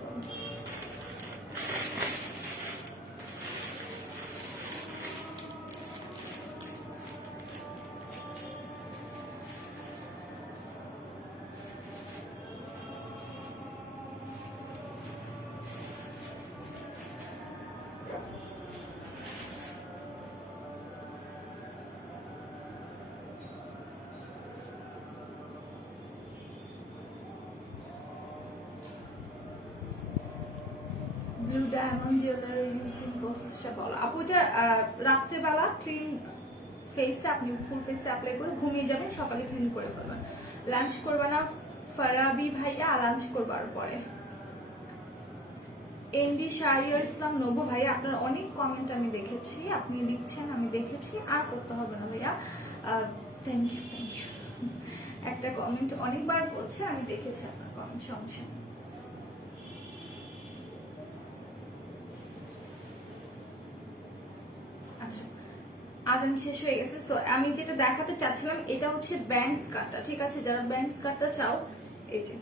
ব্লু ডায়মন্ড জুয়েলারি ইউজিং প্রসেসটা বলো আপু। এটা রাত্রেবেলা ক্লিন ফেসে আপনি ফুল ফেসে অ্যাপ্লাই করে ঘুমিয়ে যাবেন, সকালে ক্লিন করে ফেলবেন। লাঞ্চ করবে না ফারাবি ভাইয়া, লাঞ্চ করবার পরে। এমডি শাহরিয়ার ইসলাম নবু ভাইয়া, আপনার অনেক কমেন্ট আমি দেখেছি, আপনি লিখছেন আমি দেখেছি, আর করতে হবে না ভাইয়া, থ্যাংক ইউ থ্যাংক ইউ। একটা কমেন্ট অনেকবার করছে, আমি দেখেছি আপনার কমেন্ট, সমস্যা নেই। আচ্ছা, আজান শেষ হয়ে গেছে। সো আমি যেটা দেখাতে চাচ্ছিলাম এটা হচ্ছে ব্যাংকস কাটটা, ঠিক আছে, যারা ব্যাংকস কাটটা চাও, এই যে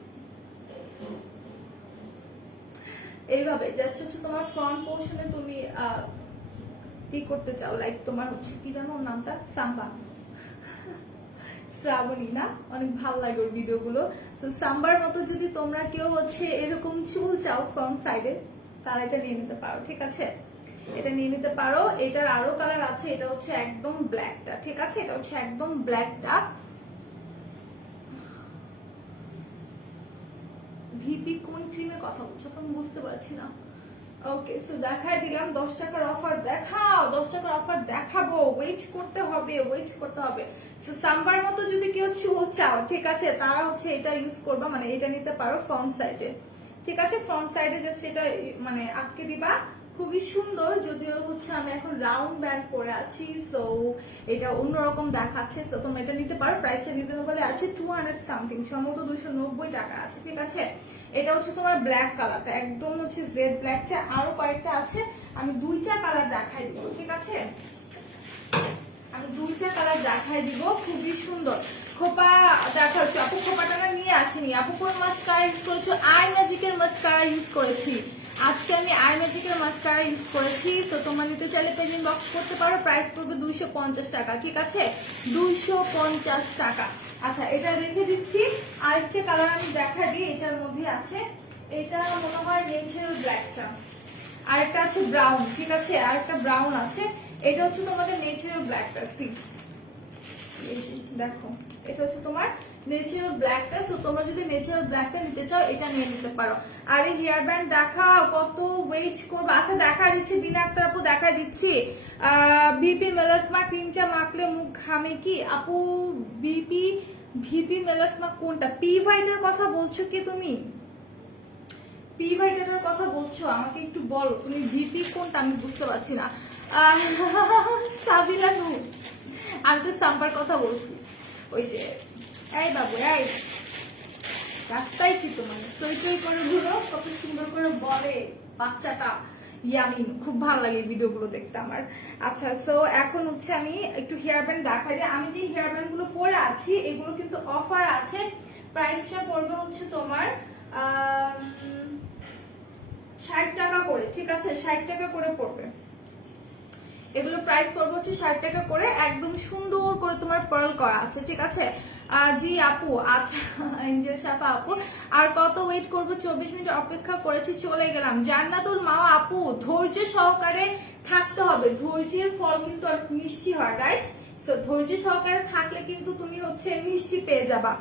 এইভাবে জাস্ট হচ্ছে তোমার ফ্রন্ট পোর্শনে তুমি কি করতে চাও, লাইক তোমার হচ্ছে কি জানো ওর নামটা, সাম্বা শ্রাবণী না, অনেক ভালো লাগে ওর ভিডিওগুলো। সো সাম্বার মতো যদি তোমরা কেউ হচ্ছে এরকম চুল চাও ফ্রন্ট সাইডে, তারা এটা নিয়ে নিতে পারো, ঠিক আছে, এটা নিয়ে নিতে পারো। এটার আরো কালার আছে, এটা হচ্ছে একদম ব্ল্যাকটা, ঠিক আছে, এটা হচ্ছে একদম ব্ল্যাকটা। ভিপি কোন ক্রিমের কথা বলছো আমি বুঝতে পারছি না। ওকে, সো দেখাই দিলাম 10 টাকার অফার, দেখাও 10 টাকার অফার দেখাবো, ওয়েট করতে হবে, ওয়েট করতে হবে। সো সাম্বার মতো যদি কেউ চুল চাও, ঠিক আছে, তারা হচ্ছে এটা ইউজ করবা, মানে এটা নিতে পারো ফ্রন্ট সাইডে, ঠিক আছে, ফ্রন্ট সাইডে জাস্ট এটা মানে আটকে দিবা, খুবই সুন্দর। যদিও হচ্ছে আমি এখন রাউন্ড ব্যান্ড পরে আছি, সো এটা অন্যরকম দেখাচ্ছে। সো তোমরা এটা নিতে পারো, প্রাইসটা নিতে বলে আছে 200 সামথিং, সম্ভবত 290 টাকা আছে, ঠিক আছে। এটা হচ্ছে তোমার ব্ল্যাক কালারটা, একদম হচ্ছে জেড ব্ল্যাক চা, আরো কয়েকটা আছে, আমি 2টা কালার দেখাই দিব, ঠিক আছে, আমি 2টা কালার দেখাই দিব, খুবই সুন্দর খোপা দেখা হচ্ছে, আপু খোপাটা না নিয়ে আসেনি। আপু কোন মাস্কারা ইউজ করেছো? আই ম্যাজিকের মাস্কারা ইউজ করেছি আজকে আমি, আই ম্যাজিকের মাস্কারা ইউজ করেছি। তো তোমরা নিতে চাইলে পেজ ইনবক্স করতে পারো, প্রাইস পড়বে 250 টাকা, ঠিক আছে 250 টাকা। আচ্ছা এটা রেখে দিচ্ছি। আরেকটা কালার আমি দেখা দিই, এটার মধ্যে আছে, এটা মনে হয় নেচারাল ব্ল্যাকটা, আরেকটা আছে ব্রাউন, ঠিক আছে আরেকটা ব্রাউন আছে, এটা হচ্ছে তোমাদের নেচারাল ব্ল্যাকটা। সি দেখো এটা হচ্ছে তোমার নেচারাল ব্ল্যাকটা। সো তোমরা যদি নেচারাল ব্ল্যাকটা নিতে চাও এটা নিয়ে নিতে পারো। আর এই হেয়ার ব্যান্ড দেখা কত ওয়েট করবে? আচ্ছা দেখা দিচ্ছি, বিনা একটা আপু দেখা দিচ্ছি। বিপি মেলাসমা ক্রিমটা মাখলে মুখ ঘামে কি? আপু ভিপি মেলাসমা কোনটা? পি ভাইটার কথা বলছো কি তুমি? পি ভাইটার কথা বলছো? আমাকে একটু বলো তুমি ভিপি কোনটা, আমি বুঝতে পারছি না। সাবিলা নূর, আমি তো সাম্পার কথা বলছি। ওই যে এই বাবু এই রাস্তায় কি তোমার টই টই করে ঘুরো, কত সুন্দর করে বলে বাচ্চাটা। ইয়ামিন, খুব ভালো লাগে ভিডিওগুলো দেখতে আমার। আচ্ছা সো এখন হচ্ছে আমি একটু হেয়ার ব্যান্ড দেখাই দিই। আমি যে হেয়ার ব্যান্ড গুলো পরে আছি এগুলো কিন্তু অফার আছে, প্রাইসটা পড়বে হচ্ছে তোমার 60 টাকা করে, ঠিক আছে 60 টাকা করে পড়বে। এগুলো প্রাইস পড়বে হচ্ছে 60 টাকা করে, একদম সুন্দর করে তোমার পার্ল করা আছে, ঠিক আছে। জি আপু, আচ্ছা এঞ্জেল শাফা আপু, আর কত ওয়েট করবো? 24 মিনিট অপেক্ষা করেছি, চলে গেলাম। জান্নাতুল মা আপু, ধৈর্য সহকারে থাকতে হবে, ধৈর্যের ফল কিন্তু অনেক মিষ্টি হয়, রাইট? সো ধৈর্য সহকারে থাকলে কিন্তু তুমি হচ্ছে মিষ্টি পেয়ে যাবা।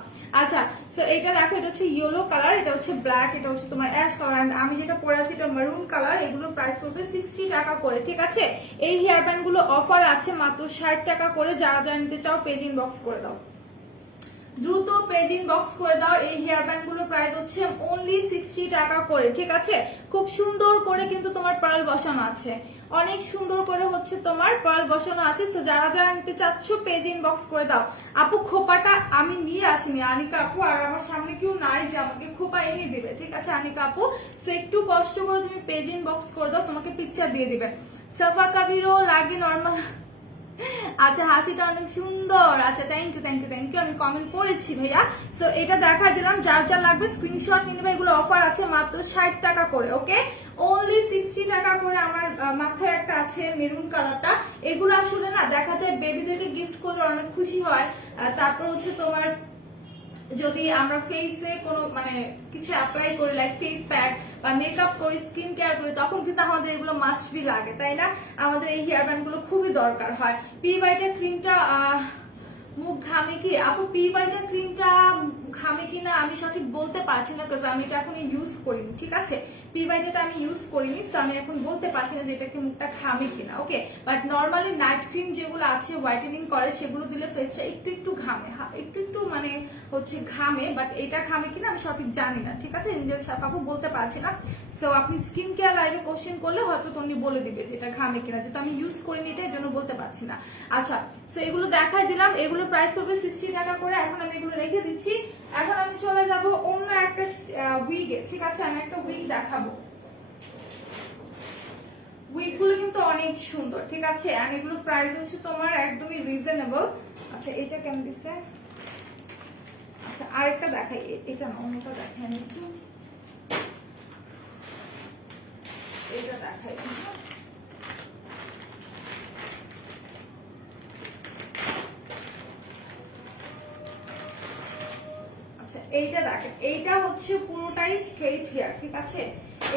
আচ্ছা সো এটা দেখো, এটা হচ্ছে ইয়েলো কালার, এটা হচ্ছে ব্ল্যাক, এটা হচ্ছে তোমার অ্যাশ কালার, আমি যেটা পরে আছি এটা মেরুন কালার। এগুলো প্রাইস পড়বে 60 টাকা করে, ঠিক আছে। এই হেয়ার ব্যান্ড গুলো অফার আছে মাত্র 60 টাকা করে। যারা যারা নিতে চাও পেজ ইনবক্স করে দাও, দ্রুত পেজ ইনবক্স করে দাও। এই হেয়ার ব্যান্ড গুলোর প্রাইস হচ্ছে অনলি 60 টাকা করে, ঠিক আছে। খুব সুন্দর করে কিন্তু তোমার পার্ল বসানো আছে, অনেক সুন্দর করে হচ্ছে তোমার পার্ল বসানো আছে। তো যারা যারা নিতে চাচ্ছ পেজ ইনবক্স করে দাও। আপু খোপাটা আমি নিয়ে আসিনি আনিকা আপু, আর আমার সামনে কেউ নাই যে আমাকে খোপা এনে দিবে, ঠিক আছে আনিকা আপু। তো একটু কষ্ট করে তুমি পেজ ইনবক্স করে দাও, তোমাকে পিকচার দিয়ে দিবে। সাফা কাবিরও লাগে নর্মাল। আচ্ছা হাসিটা অনেক সুন্দর, আচ্ছা thank you thank you thank you, আমি কমেন্ট করেছি ভাইয়া। সো এটা দেখা দিলাম, যার যার লাগবে স্ক্রিনশট নিয়ে নেবে। এগুলো অফার আছে মাত্র 60 টাকা করে, ওকে অনলি 60 টাকা করে। আমার মাথায় একটা আছে মেরুন কালারটা, এগুলো আসলে না দেখা যায় বেবিদেরকে গিফট করলে অনেক খুশি হয়। তারপর হচ্ছে তোমার যদি আমরা ফেসে কোনো মানে কিছু অ্যাপ্লাই করি, লাইক ফেস প্যাক বা মেকআপ করি, স্কিন কেয়ার করি, তখন কিন্তু আমাদের এগুলো মাস্ট বি লাগে, তাই না? আমাদের এই হেয়ার ব্যান্ড গুলো খুবই দরকার হয়। পি ভাইটা ক্রিমটা মুখ ঘামে কি? আপু পি ভাইটা ক্রিমটা ঘামে কিনা আমি সঠিক বলতে পারছি না, কারণ আমি এটা এখন ইউজ করিনি, ঠিক আছে। পি ভাইটাটা আমি ইউজ করিনি, সো আমি এখন বলতে পারছি না যে এটাকে মুখটা ঘামে কিনা, ওকে। বাট নর্মালি নাইট ক্রিম যেগুলো আছে হোয়াইটেনিং করে সেগুলো দিলে ফেসটা একটু একটু ঘামে, একটু একটু মানে হচ্ছে ঘামে, বাট এটা ঘামে কিনা আমি সঠিক জানি না, ঠিক আছে। এঞ্জেল শাফাপু বলতে পারছি না। সো আপনি স্কিন কেয়ার লাইভে কোশ্চেন করলে হয়তো তুমি বলে দিবে যে এটা ঘামে কিনা, যেহেতু আমি ইউজ করিনি এটা, এই জন্য বলতে পারছি না। আচ্ছা সো এগুলো দেখাই দিলাম, এগুলো প্রাইস হবে 60 টাকা করে। এখন আমি এগুলো রেখে দিচ্ছি। এখন আমি চলে যাব অন্য একটা উইগে, ঠিক আছে। আমি একটা উইগ দেখাবো, উইগ গুলো কিন্তু অনেক সুন্দর, ঠিক আছে। আর এগুলো প্রাইস হচ্ছে তোমার একদমই রিজনেবল। আচ্ছা এটা কেমন দিচ্ছে? আচ্ছা আরেকটা দেখাই, এটা না অন্যটা দেখাই, আমি একটু এটা দেখাই। আচ্ছা এইটা দেখেন, এইটা হচ্ছে পুরোটাই স্ট্রেইট হেয়ার, ঠিক আছে।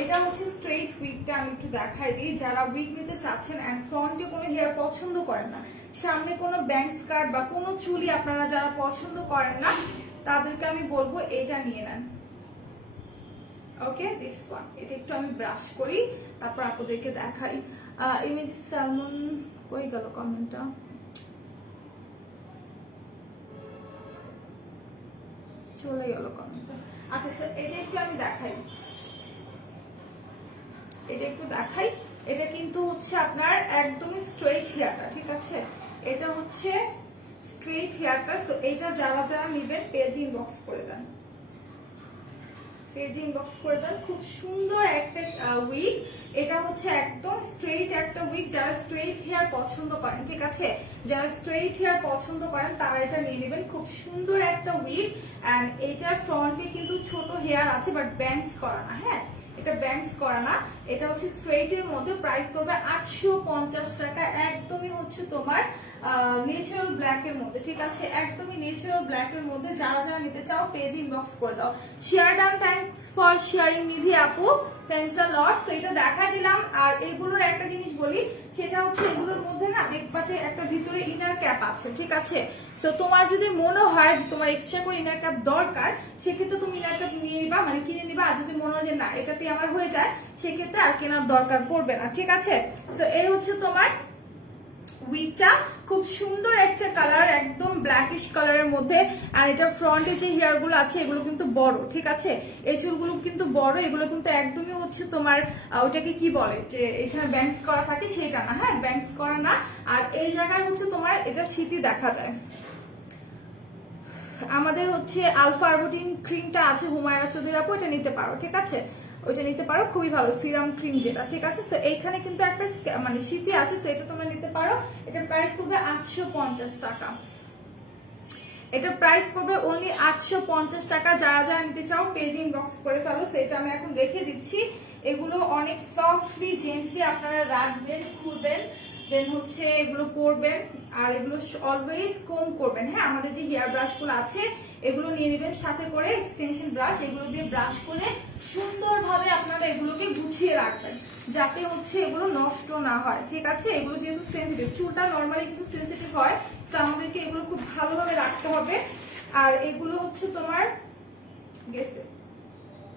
এটা হচ্ছে স্ট্রেইট উইগটা, আমি একটু দেখাই দিই। যারা উইগ নিতে চাচ্ছেন এন্ড ফ্রন্টে কোনো হেয়ার পছন্দ করেন না, সামনে কোনো ব্যাংক স্কার্ট বা কোনো চুলি আপনারা যারা পছন্দ করেন না, তাদেরকে আমি বলবো এটা নিয়ে নেন, ওকে দিস ওয়ান। এটা একটু আমি ব্রাশ করি, তারপর আপনাদেরকে দেখাই। ইমেজ স্যালমন কই গেল কমেন্টটা? চলে গেল কমেন্টটা। আচ্ছা স্যার এটা একটু আমি দেখাই, এটা একটু দেখাই। এটা কিন্তু হচ্ছে আপনার একদমই স্ট্রেইট হেয়ারটা, ঠিক আছে। এটা হচ্ছে স্ট্রেইট হেয়ারটা। তো এটা যারা যারা নেবেন পেজ ইনবক্স করে দেন, পেজ ইনবক্স করে দেন। খুব সুন্দর একটা উইগ, এটা হচ্ছে একদম স্ট্রেইট একটা উইগ, যারা স্ট্রেইট হেয়ার পছন্দ করেন, ঠিক আছে, যারা স্ট্রেইট হেয়ার পছন্দ করেন তারা এটা নিয়ে নেবেন। খুব সুন্দর একটা উইগ, এন্ড এইটার ফ্রন্টে কিন্তু ছোট হেয়ার আছে বাট ব্যাংকস করা না। হ্যাঁ, এটা ব্যাংকস করা না, এটা হচ্ছে স্ট্রেইট এর মধ্যে। প্রাইস করবে 850 টাকা। একদমই হচ্ছে তোমার নেচারাল ব্ল্যাক এর মধ্যে, ঠিক আছে, একদমই নেচারাল ব্ল্যাক এর মধ্যে। যারা যারা নিতে চাও পেজ ইনবক্স করে দাও। Share done, thanks for sharing Nidhi আপু, থ্যাঙ্কস আ লট। সো এটা দেখা দিলাম। আর এগুলোর একটা জিনিস বলি, সেটা হচ্ছে এগুলোর মধ্যে না দেখবা যে একটা ভিতরে ইনার ক্যাপ আছে, ঠিক আছে। তো তোমার যদি মনে হয় যে তোমার এক্সট্রা করে ইনার ক্যাপ দরকার, সেক্ষেত্রে তুমি ইনার ক্যাপ নিয়ে নিবা, মানে কিনে নিবা। আর যদি মনে হয় যে না এটাতে আমার হয়ে যায়, সেক্ষেত্রে আর কেনার দরকার পড়বে না, ঠিক আছে। তো এই হচ্ছে তোমার উইগটা, খুব সুন্দর একটা কালার, একদম ব্ল্যাকিশ কালারের মধ্যে। আর এটা ফ্রন্টে যে হেয়ার গুলো আছে এগুলো কিন্তু বড়, ঠিক আছে, এই চুলগুলো কিন্তু বড়, এগুলো কিন্তু একদমই হচ্ছে তোমার ওটাকে কি বলে যে এখানে ব্যাংকস করা থাকে সেটা না। হ্যাঁ, ব্যাংকস করা না। আর এই জায়গায় হচ্ছে তোমার এটা শীতই দেখা যায়। আমাদের হচ্ছে আলফা আরবুটিন ক্রিমটা আছে হুমায়রা চৌধুরী আপু, এটা নিতে পারো, ঠিক আছে, ওইটা নিতে পারো, খুবই ভালো সিরাম ক্রিম যেটা, ঠিক আছে। তো এইখানে কিন্তু একটা মানে শীতি আছে, সেটা তোমরা নিতে পারো। এটা প্রাইস পড়বে 850 টাকা। এটা প্রাইস পড়বে অনলি 850 টাকা। যারা যারা নিতে চাও পেজ ইনবক্স করে ফেলো। সেটা আমি এখন রেখে দিচ্ছি। এগুলো অনেক সফটলি জেন্টলি আপনারা রাখবেন, খুলবেন, দেন হচ্ছে এগুলো পরবেন। আর এগুলো অলওয়েজ কোম করবেন। হ্যাঁ, আমাদের যে হেয়ার ব্রাশ গুলো আছে এগুলো নিয়ে নেবেন সাথে করে, এক্সটেনশন ব্রাশ, এগুলো দিয়ে ব্রাশ করে সুন্দরভাবে আপনারা এগুলোকে গুছিয়ে রাখবেন, যাতে হচ্ছে এগুলো নষ্ট না হয়, ঠিক আছে। এগুলো যেহেতু সেন্সিটিভ, চুলটা নর্মালি কিন্তু সেন্সিটিভ হয়, তো আমাদেরকে এগুলো খুব ভালোভাবে রাখতে হবে। আর এগুলো হচ্ছে তোমার গেছে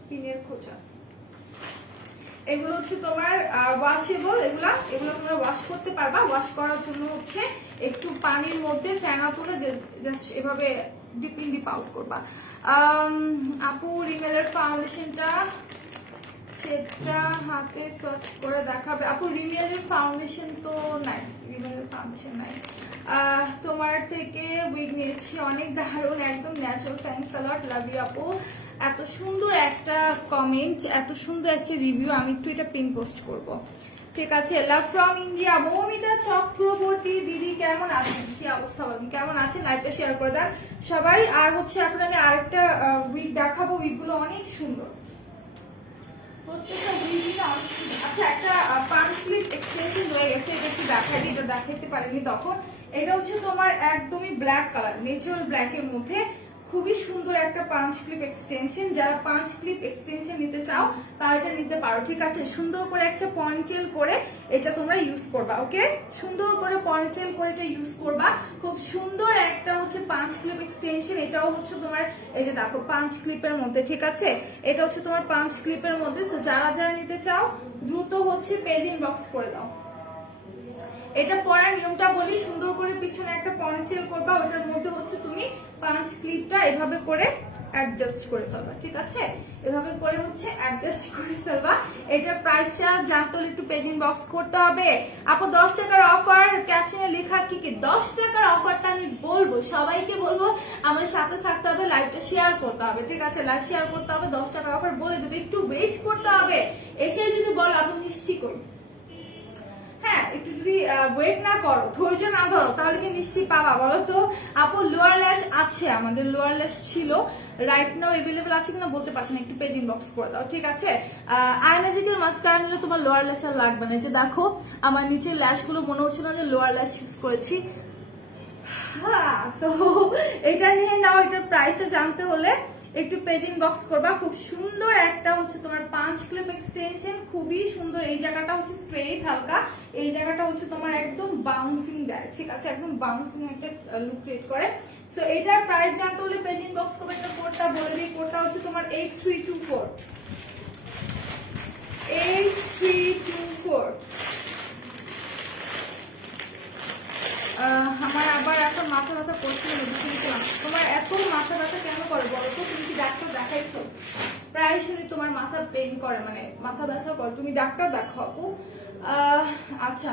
পিনের খোঁচা, এগুলো হচ্ছে তোমার ওয়াশেবল। এগুলো তোমরা ওয়াশ করতে পারবা। ওয়াশ করার জন্য হচ্ছে একটু পানির মধ্যে ফেনা তুলে জাস্ট এভাবে ডিপ ইন ডিপ আউট করবা। আপু রিমেলের ফাউন্ডেশনটা সেটা হাতে সার্চ করে দেখাবে। আপু রিমেলের ফাউন্ডেশন তো নাই, রিমেলের ফাউন্ডেশন নাই। তোমার থেকে উইগ নিয়েছি, অনেক দারুণ, একদম natural, thanks a lot, love you আপু। এত সুন্দর একটা কমেন্ট, এত সুন্দর একটা রিভিউ, আমি একটু এটা পিন পোস্ট করব, ঠিক আছে। Love from India, Moumita Chakraborty দিদি কেমন আছেন, কি অবস্থা বলেন, কেমন আছেন, লাইভটা শেয়ার করে দেন সবাই। আর হচ্ছে এখন আমি আরেকটা উইগ দেখাবো, উইগগুলো অনেক সুন্দর, প্রত্যেকটা উইগই অনেক সুন্দর। আচ্ছা, একটা পাঁচ ক্লিপ এক্সটেনশন রয়ে গেছে, এটা একটু দেখাই দিই, এটা দেখাইতে পারিনি তখন। এটা হচ্ছে তোমার একদমই ব্ল্যাক কালার, নেচারাল ব্ল্যাক এর মধ্যে খুবই সুন্দর একটা পাঁচ ক্লিপ এক্সটেনশন। যারা পাঁচ ক্লিপ এক্সটেনশন নিতে চাও তারা এটা নিতে পারো, ঠিক আছে। সুন্দর করে একটা পয়েন্টেল করে এটা তোমরা ইউজ করবা, ওকে, সুন্দর করে পয়েন্টেল করে এটা ইউজ করবা। খুব সুন্দর একটা হচ্ছে পাঁচ ক্লিপ এক্সটেনশন। এটাও হচ্ছে তোমার এই যে দেখো পাঁচ ক্লিপের মধ্যে, ঠিক আছে, এটা হচ্ছে তোমার পাঁচ ক্লিপের মধ্যে। তো যারা যারা নিতে চাও দ্রুত হচ্ছে পেজ ইনবক্স করে দাও। এটা পরার নিয়মটা বলি, সুন্দর করে পিছনে একটা পয়েন্টেল করবা, ওটার মধ্যে হচ্ছে তুমি পাঁচ ক্লিপটা এভাবে করে অ্যাডজাস্ট করে ফেলবা, ঠিক আছে, এভাবে করে হচ্ছে অ্যাডজাস্ট করে ফেলবা। এটা প্রাইসটা জানতে হলে একটু পেজ ইনবক্স করতে হবে। আপু 10 টাকার অফার, ক্যাপশনে লেখা কি কি 10 টাকার অফারটা আমি বলবো, সবাইকে বলবো আমাদের সাথে থাকতে হবে, লাইভটা শেয়ার করতে হবে, ঠিক আছে, লাইভ শেয়ার করতে হবে। 10 টাকার অফার বলে দেবে, একটু ওয়েট করতে হবে। এসে যদি বল আপু নিশ্চিত করি, হ্যাঁ, একটু যদি ওয়েট না করো, ধৈর্য না ধরো, তাহলে কি নিশ্চয়ই পাবা বলো তো। আপু লোয়ার ল্যাশ আছে, আমাদের লোয়ার ল্যাশ ছিল, রাইট নাও এভেলেবল আছে কিনা বলতে পারছি না, একটু পেজ ইনবক্স করে দাও, ঠিক আছে। আই ম্যাজিকের মাস্কারা নিলে তোমার লোয়ার ল্যাশ আর লাগবে না। যে দেখো আমার নিচের ল্যাশ গুলো মনে হচ্ছে না যে লোয়ার ল্যাশ ইউজ করেছি। হ্যাঁ, সো এটা নিয়ে নাও। এটার প্রাইসটা জানতে হলে একটু পেজ ইনবক্স করবা। খুব সুন্দর একটা হচ্ছে তোমার পাঁচ ক্লিপ এক্সটেনশন, খুবই সুন্দর। এই জায়গাটা হচ্ছে স্ট্রেট হালকা, এই জায়গাটা হচ্ছে তোমার একদম বাউন্সিং দেয়, ঠিক আছে, একদম বাউন্সিং একটা লুক ক্রিয়েট করে। সো এটার প্রাইস জানতে হলে পেজ ইনবক্স করবে। এটা কোডটা বলে দিই, কোডটা হচ্ছে তোমার 8324 8324। আমার আবার এখন মাথা ব্যথা করছিল, মেডিসিন খেলাম। তোমার এত মাথা ব্যথা কেন করে বলো তো? তুমি কি ডাক্তার দেখাইছো? প্রায় শুনি তোমার মাথা পেন করে, মানে মাথা ব্যথা করে, তুমি ডাক্তার দেখো আপু। আচ্ছা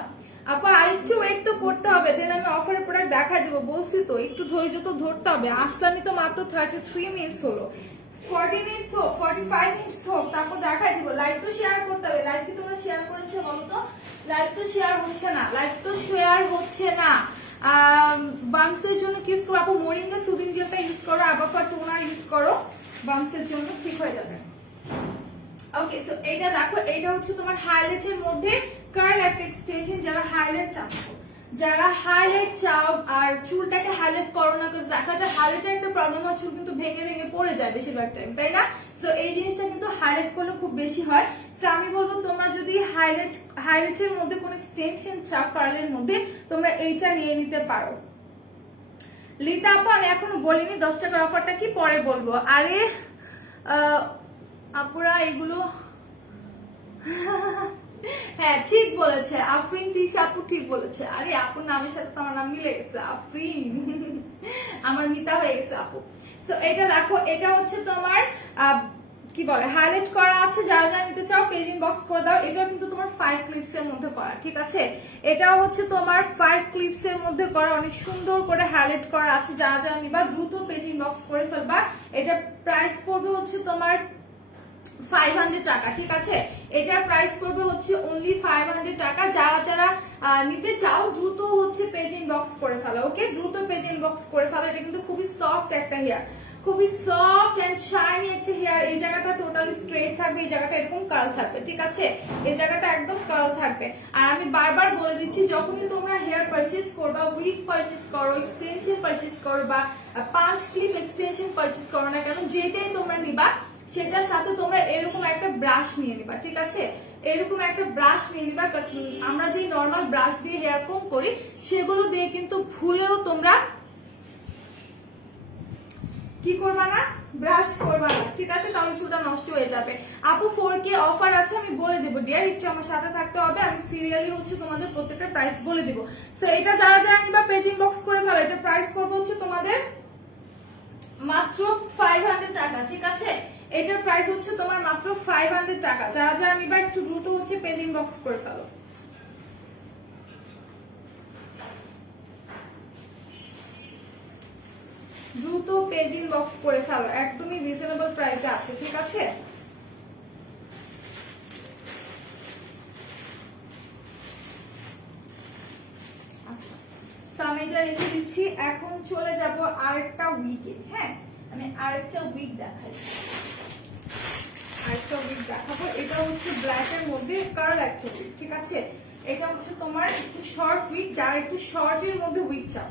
আপু, আরেকটু ওয়েট তো করতে হবে, দেন আমি অফারের প্রোডাক্ট দেখা দেবো, বলছি তো একটু ধৈর্য তো ধরতে হবে। আসলামই তো মাত্র 33 মিনিটস হলো, 40 মিনিটস হোক, 45 মিনিটস হোক, তারপর দেখা দিব। লাইভ তো শেয়ার করতে হবে, লাইভ কি তোমরা শেয়ার করে বলো তো? লাইভ তো শেয়ার হচ্ছে না, লাইভ তো শেয়ার হচ্ছে না। বাম্পসের জন্য কি ইউজ করো আপু? মোরিঙ্গা সুদিং জেলটা ইউজ করো, আবাফা টোনার ইউজ করো, বাম্পসের জন্য ঠিক হয়ে যাবে। ওকে, সো এইটা দেখো, এটা হচ্ছে তোমার হাইলাইটের মধ্যে কার্ল একটা এক্সটেনশন। যারা হাইলাইট চাচ্ছ, যারা হাইলাইট চাও আর চুলটাকে হাইলাইট করো না, তো দেখা যায় হাইলাইটের একটা প্রবলেম হয়, চুল কিন্তু ভেঙে ভেঙে পড়ে যায় বেশিরভাগ টাইম, তাই না? সো এই জিনিসটা কিন্তু হাইলাইট করলে খুব বেশি হয়। সো আমি বলবো তোমরা যদি হাইলাইটের মধ্যে কোনো এক্সটেনশন চাও কার্লের মধ্যে, তোমরা এইটা নিয়ে নিতে পারো। লিতা আপু আমি এখনো বলিনি 10 টাকার অফারটা কি, পরে বলবো। আরে আপুরা এগুলো হ্যাঁ ঠিক বলেছে আফরিন, তিশা আপু ঠিক বলেছে। আরে আপুর নামের সাথে তো আমার নাম মিলে গেছে, আফরিন আমার মিতা হয়ে গেছে আপু। সো এটা দেখো, এটা হচ্ছে তোমার কি বলে হাইলাইট করা আছে। যারা যারা নিতে চাও পেজ ইনবক্স করে দাও। এটা কিন্তু তোমার 5 ক্লিপস এর মধ্যে করা, ঠিক আছে? এটাও হচ্ছে তোমার 5 ক্লিপস এর মধ্যে করা, অনেক সুন্দর করে হাইলাইট করা আছে। যারা যারা নিবা দ্রুত পেজ ইনবক্স করে ফেলবা। এটা প্রাইস পড়বে হচ্ছে তোমার 500 টাকা, ঠিক আছে? এটার প্রাইস পড়বে হচ্ছে অনলি 500 টাকা। যারা যারা নিতে চাও দ্রুত হচ্ছে পেজ ইনবক্স করে ফেলো। ওকে, দ্রুত পেজ ইনবক্স করে ফেলো। এটা কিন্তু খুবই সফট একটা হেয়ার, খুবই সফট এন্ড শাইনি একটা হেয়ার। এই জায়গাটা টোটালি স্ট্রেট থাকবে, এই জায়গাটা এরকম কার্ল থাকবে, ঠিক আছে? এই জায়গাটা একদম কার্ল থাকবে। আর আমি বারবার বলে দিচ্ছি, যখনই তোমরা হেয়ার পারচেজ করবা, উইগ পারচেজ করো, এক্সটেনশন পারচেজ করো বা পাঁচ ক্লিপ এক্সটেনশন পারচেজ করো না কেন, যেটাই তোমরা নিবা সেটার সাথে তোমরা এরকম একটা ব্রাশ নিয়ে নিবা, ঠিক আছে? এরকম একটা ব্রাশ নিয়ে নিবা। আমরা যে নর্মাল ব্রাশ দিয়ে হেয়ার কম করি, সেগুলো দিয়ে কিন্তু ভুলেও তোমরা কি করবা না, ব্রাশ করবা না, ঠিক আছে? তাহলে চুলটা নষ্ট হয়ে যাবে। আপু 4K অফার আছে, আমি বলে দেবো ডিয়ার, একটু আমার সাথে থাকতে হবে। আমি সিরিয়ালি হচ্ছে তোমাদের প্রত্যেকটা প্রাইস বলে দিব। সো এটা যারা যারা নিবা পেজ ইনবক্স করে ফেলো। এটা প্রাইস করবো হচ্ছে তোমাদের মাত্র 500 টাকা, ঠিক আছে? এটার প্রাইস হচ্ছে তোমার মাত্র 500 টাকা। যারা যারা নিবা একটু দ্রুত হচ্ছে পেজ ইনবক্স করে ফেলো। দ্রুত পেজ ইনবক্স করে ফেলো, একদমই রিজনেবল প্রাইসে আছে, ঠিক আছে? আচ্ছা, সো আমি এটা রেখে দিচ্ছি। এখন চলে যাব আরেকটা উইকে। হ্যাঁ, আমি আরেকটা উইক দেখাই, আরেকটা উইক দেখাবো। এটা হচ্ছে ব্ল্যাক এর মধ্যে কার্ল একটা উইক, ঠিক আছে? এটা হচ্ছে তোমার একটু শর্ট উইক, যারা একটু শর্টের মধ্যে উইক চাও।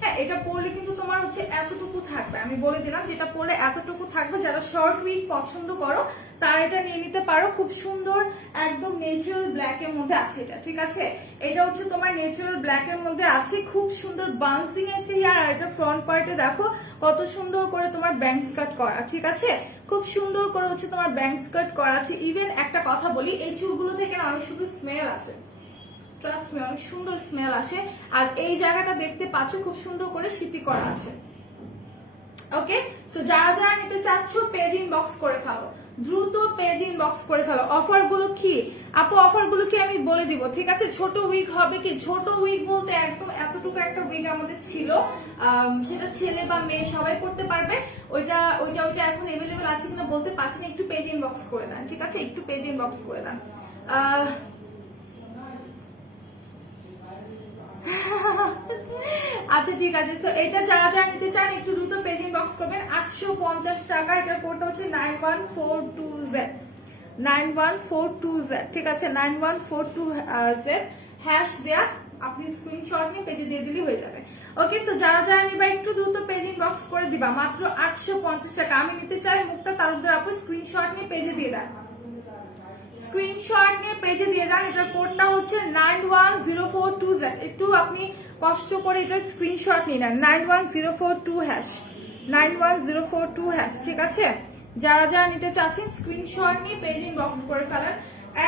হ্যাঁ, এটা পরলে কিন্তু তোমার হচ্ছে এতটুকু থাকবে, আমি বলে দিলাম যেটা পরলে এতটুকু থাকবে। যারা শর্ট উইক পছন্দ করো তারা এটা নিয়ে নিতে পারো। খুব সুন্দর একদম ন্যাচারাল ব্ল্যাক এর মধ্যে আছে এটা, ঠিক আছে? এটা হচ্ছে তোমার ন্যাচারাল ব্ল্যাক এর মধ্যে আছে, খুব সুন্দর বাউন্সিং এর চেয়ে। আর এটা ফ্রন্ট পার্টে দেখো কত সুন্দর করে তোমার ব্যাংকস কাট করা, ঠিক আছে? খুব সুন্দর করে হচ্ছে তোমার ব্যাংকস কাট করা আছে। ইভেন একটা কথা বলি, এই চুলগুলো থেকে না অনেক শুধু স্মেল আসে, ট্রাস্ট মি, অনেক সুন্দর স্মেল আসে। আর এই জায়গাটা দেখতে পাচ্ছ খুব সুন্দর করে সিটি করা আছে। ওকে, সো যারা যারা নিতে চাচ্ছ পেজ ইনবক্স করে ফেলো, দ্রুত পেজ ইনবক্স করে ফেলো। অফার গুলো কি আপু? অফার গুলো কি আমি বলে দিব, ঠিক আছে? ছোট উইক হবে কি, ছোট উইক বলতে একদম এতটুকু একটা উইক আমাদের ছিল, সেটা ছেলে বা মেয়ে সবাই পড়তে পারবে। ওইটা ওইটা ওইটা এখন अवेलेबल আছে কিনা বলতে পারছি না, একটু পেজ ইনবক্স করে দেন, ঠিক আছে? একটু পেজ ইনবক্স করে দেন। আচ্ছা ঠিক আছে, তো এটা যারা যারা নিতে চান একটু দ্রুত পেজ ইনবক্স করবেন। 850 টাকা। এটার কোডটা হচ্ছে 9142Z, 9142Z, ঠিক আছে? 9142Z হ্যাশ দেয়া, আপনি স্ক্রিনশট নিয়ে পেজে দিয়ে দিলেই হয়ে যাবে। ওকে, তো যারা যারা নিবা একটু দ্রুত পেজ ইনবক্স করে দিবা, মাত্র 850 টাকা। আমি নিতে চাই মুক্তা তালুকদার আপু, স্ক্রিনশট নিয়ে পেজে দিয়ে দেন, স্ক্রিনশট নিয়ে পেজে দিয়ে দেন। এটার কোডটা হচ্ছে 91042Z। একটু আপনি কষ্ট করে এটার স্ক্রিনশট নিয়ে নেন, 91042 হ্যাশ, 91042 হ্যাশ, ঠিক আছে? যারা যারা নিতে চাচ্ছেন স্ক্রিনশট নিয়ে পেজ ইনবক্স করে ফেলেন।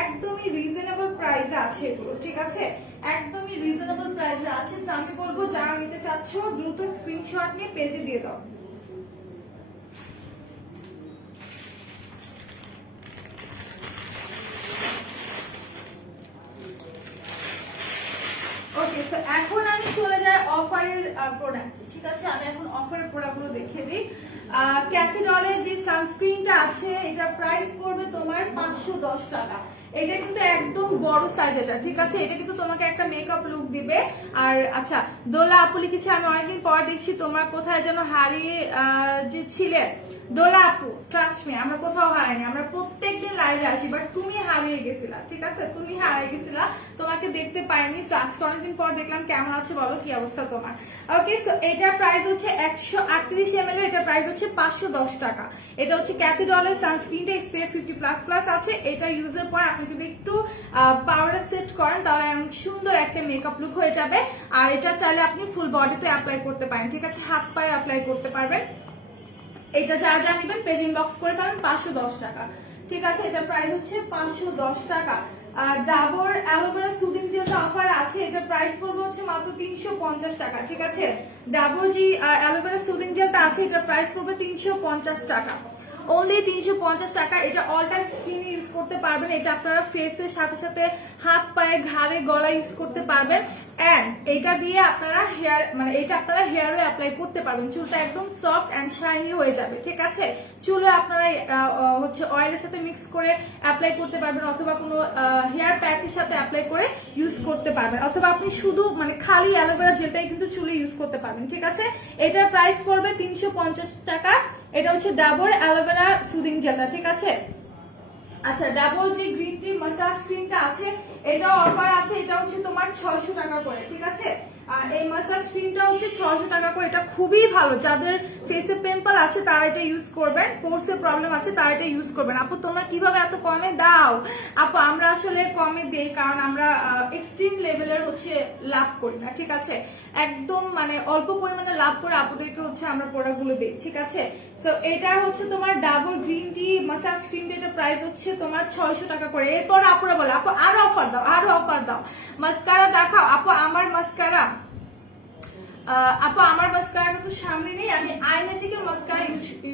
একদমই রিজনেবল প্রাইসে আছে এগুলো, ঠিক আছে? একদমই রিজনেবল প্রাইসে আছে। আমি বলবো যারা নিতে চাচ্ছ দ্রুত স্ক্রিনশট নিয়ে পেজে দিয়ে দাও। ওকে, সো এখন আমি চলে যাই অফারের প্রোডাক্ট, ঠিক আছে? আমি এখন অফারের প্রোডাক্টগুলো দেখিয়ে দিই। ক্যাফে ডলের যে সানস্ক্রিনটা আছে এটা প্রাইস পড়বে তোমার 510 টাকা। এটা কিন্তু একদম বড় সাইজ, এটা ঠিক আছে। এটা কিন্তু তোমাকে একটা মেকআপ লুক দিবে। আর আচ্ছা, দোলা আপু লিখেছে আমি অনেকদিন পর দেখছি তোমার কোথায় যেন হারিয়ে যে ছিলে। দোলা আপু ট্রাস্ট মি, আমরা কোথাও হারাইনি, আমরা প্রত্যেকদিন লাইভে আসি, বাট তুমি হারিয়ে গেছিলা, ঠিক আছে, তুমি হারিয়ে গেছিলা, তোমাকে দেখতে পাইনি। সো আজকে অনেকদিন পর দেখলাম, কেমন আছে বলো, কি অবস্থা তোমার? ওকে, সো এটার প্রাইস হচ্ছে 138 ml, এটার প্রাইস হচ্ছে 510 টাকা। এটা হচ্ছে ক্যাথি ডলের সানস্ক্রিনটা SPF 50++ আছে। এটা ইউজের পর আপনি যদি একটু পাউডার সেট করেন তাহলে অনেক সুন্দর একটা মেকআপ লুক হয়ে যাবে। আর এটা চাইলে আপনি ফুল বডিতে অ্যাপ্লাই করতে পারেন, ঠিক আছে, হাত পায়ে অ্যাপ্লাই করতে পারবেন। এটা যা যা নেবেন পেজ ইনবক্স করে ফেলেন, 510 টাকা, ঠিক আছে। এটা প্রাইস হচ্ছে 510 টাকা। আর ডাবর অ্যালোভেরা সুদিং জেলটা অফার আছে, এটা প্রাইস পড়বে হচ্ছে মাত্র 350 টাকা, ঠিক আছে। ডাবর যে অ্যালোভেরা সুদিং জেলটা আছে এটা প্রাইস পড়বে 350 টাকা, অনলি 350 টাকা। এটা অল টাইম স্কিনে ইউজ করতে পারবেন। এটা আপনারা ফেসের সাথে সাথে হাত পায়ে ঘাড়ে গলায় ইউজ করতে পারবেন। এন্ড এটা দিয়ে আপনারা হেয়ার মানে এটা আপনারা হেয়ারে অ্যাপ্লাই করতে পারবেন। চুলটা একদম সফট এন্ড শাইনি হয়ে যাবে, ঠিক আছে। চুলে আপনারা হচ্ছে অয়েলের সাথে মিক্স করে অ্যাপ্লাই করতে পারবেন, অথবা কোনো হেয়ার প্যাকের সাথে অ্যাপ্লাই করে ইউজ করতে পারবেন, অথবা আপনি শুধু মানে খালি অ্যালোভেরা জেলটাই কিন্তু চুলে ইউজ করতে পারবেন, ঠিক আছে। এটার প্রাইস পড়বে 350 টাকা। এটা হচ্ছে ডাবর অ্যালোভেরা সুদিং জেলটা, ঠিক আছে। আচ্ছা, ডাবর যে গ্রিন টি মাসাজ ক্রিমটা আছে এটাও অফার আছে। এটা হচ্ছে তোমার 600 টাকা করে, ঠিক আছে। এই মাসাজ ক্রিমটা হচ্ছে 600 টাকা করে। এটা খুবই ভালো, যাদের ফেসে পিম্পল আছে তারা এটা ইউজ করবেন, পোরসে প্রবলেম আছে তারা এটা ইউজ করবেন। আপু তোমরা কিভাবে এত কমে দাও? আপু আমরা আসলে কমে দেই কারণ আমরা এক্সট্রিম লেভেলের হচ্ছে লাভ করি না, ঠিক আছে। একদম মানে অল্প পরিমাণে লাভ করে আপুদেরকে হচ্ছে আমরা প্রোডাক্টগুলো দিই, ঠিক আছে। সো এটা হচ্ছে তোমার Dabur green tea massage cream, এটা প্রাইস হচ্ছে তোমার 600 টাকা করে। এরপর আপুরা বলে আপু আরো অফার দাও, আরো অফার দাও, মাস্কারা দেখাও। আপু আমার মাস্কারা তো সামনে নেই, আমি আই ম্যাজিকের মাস্কারা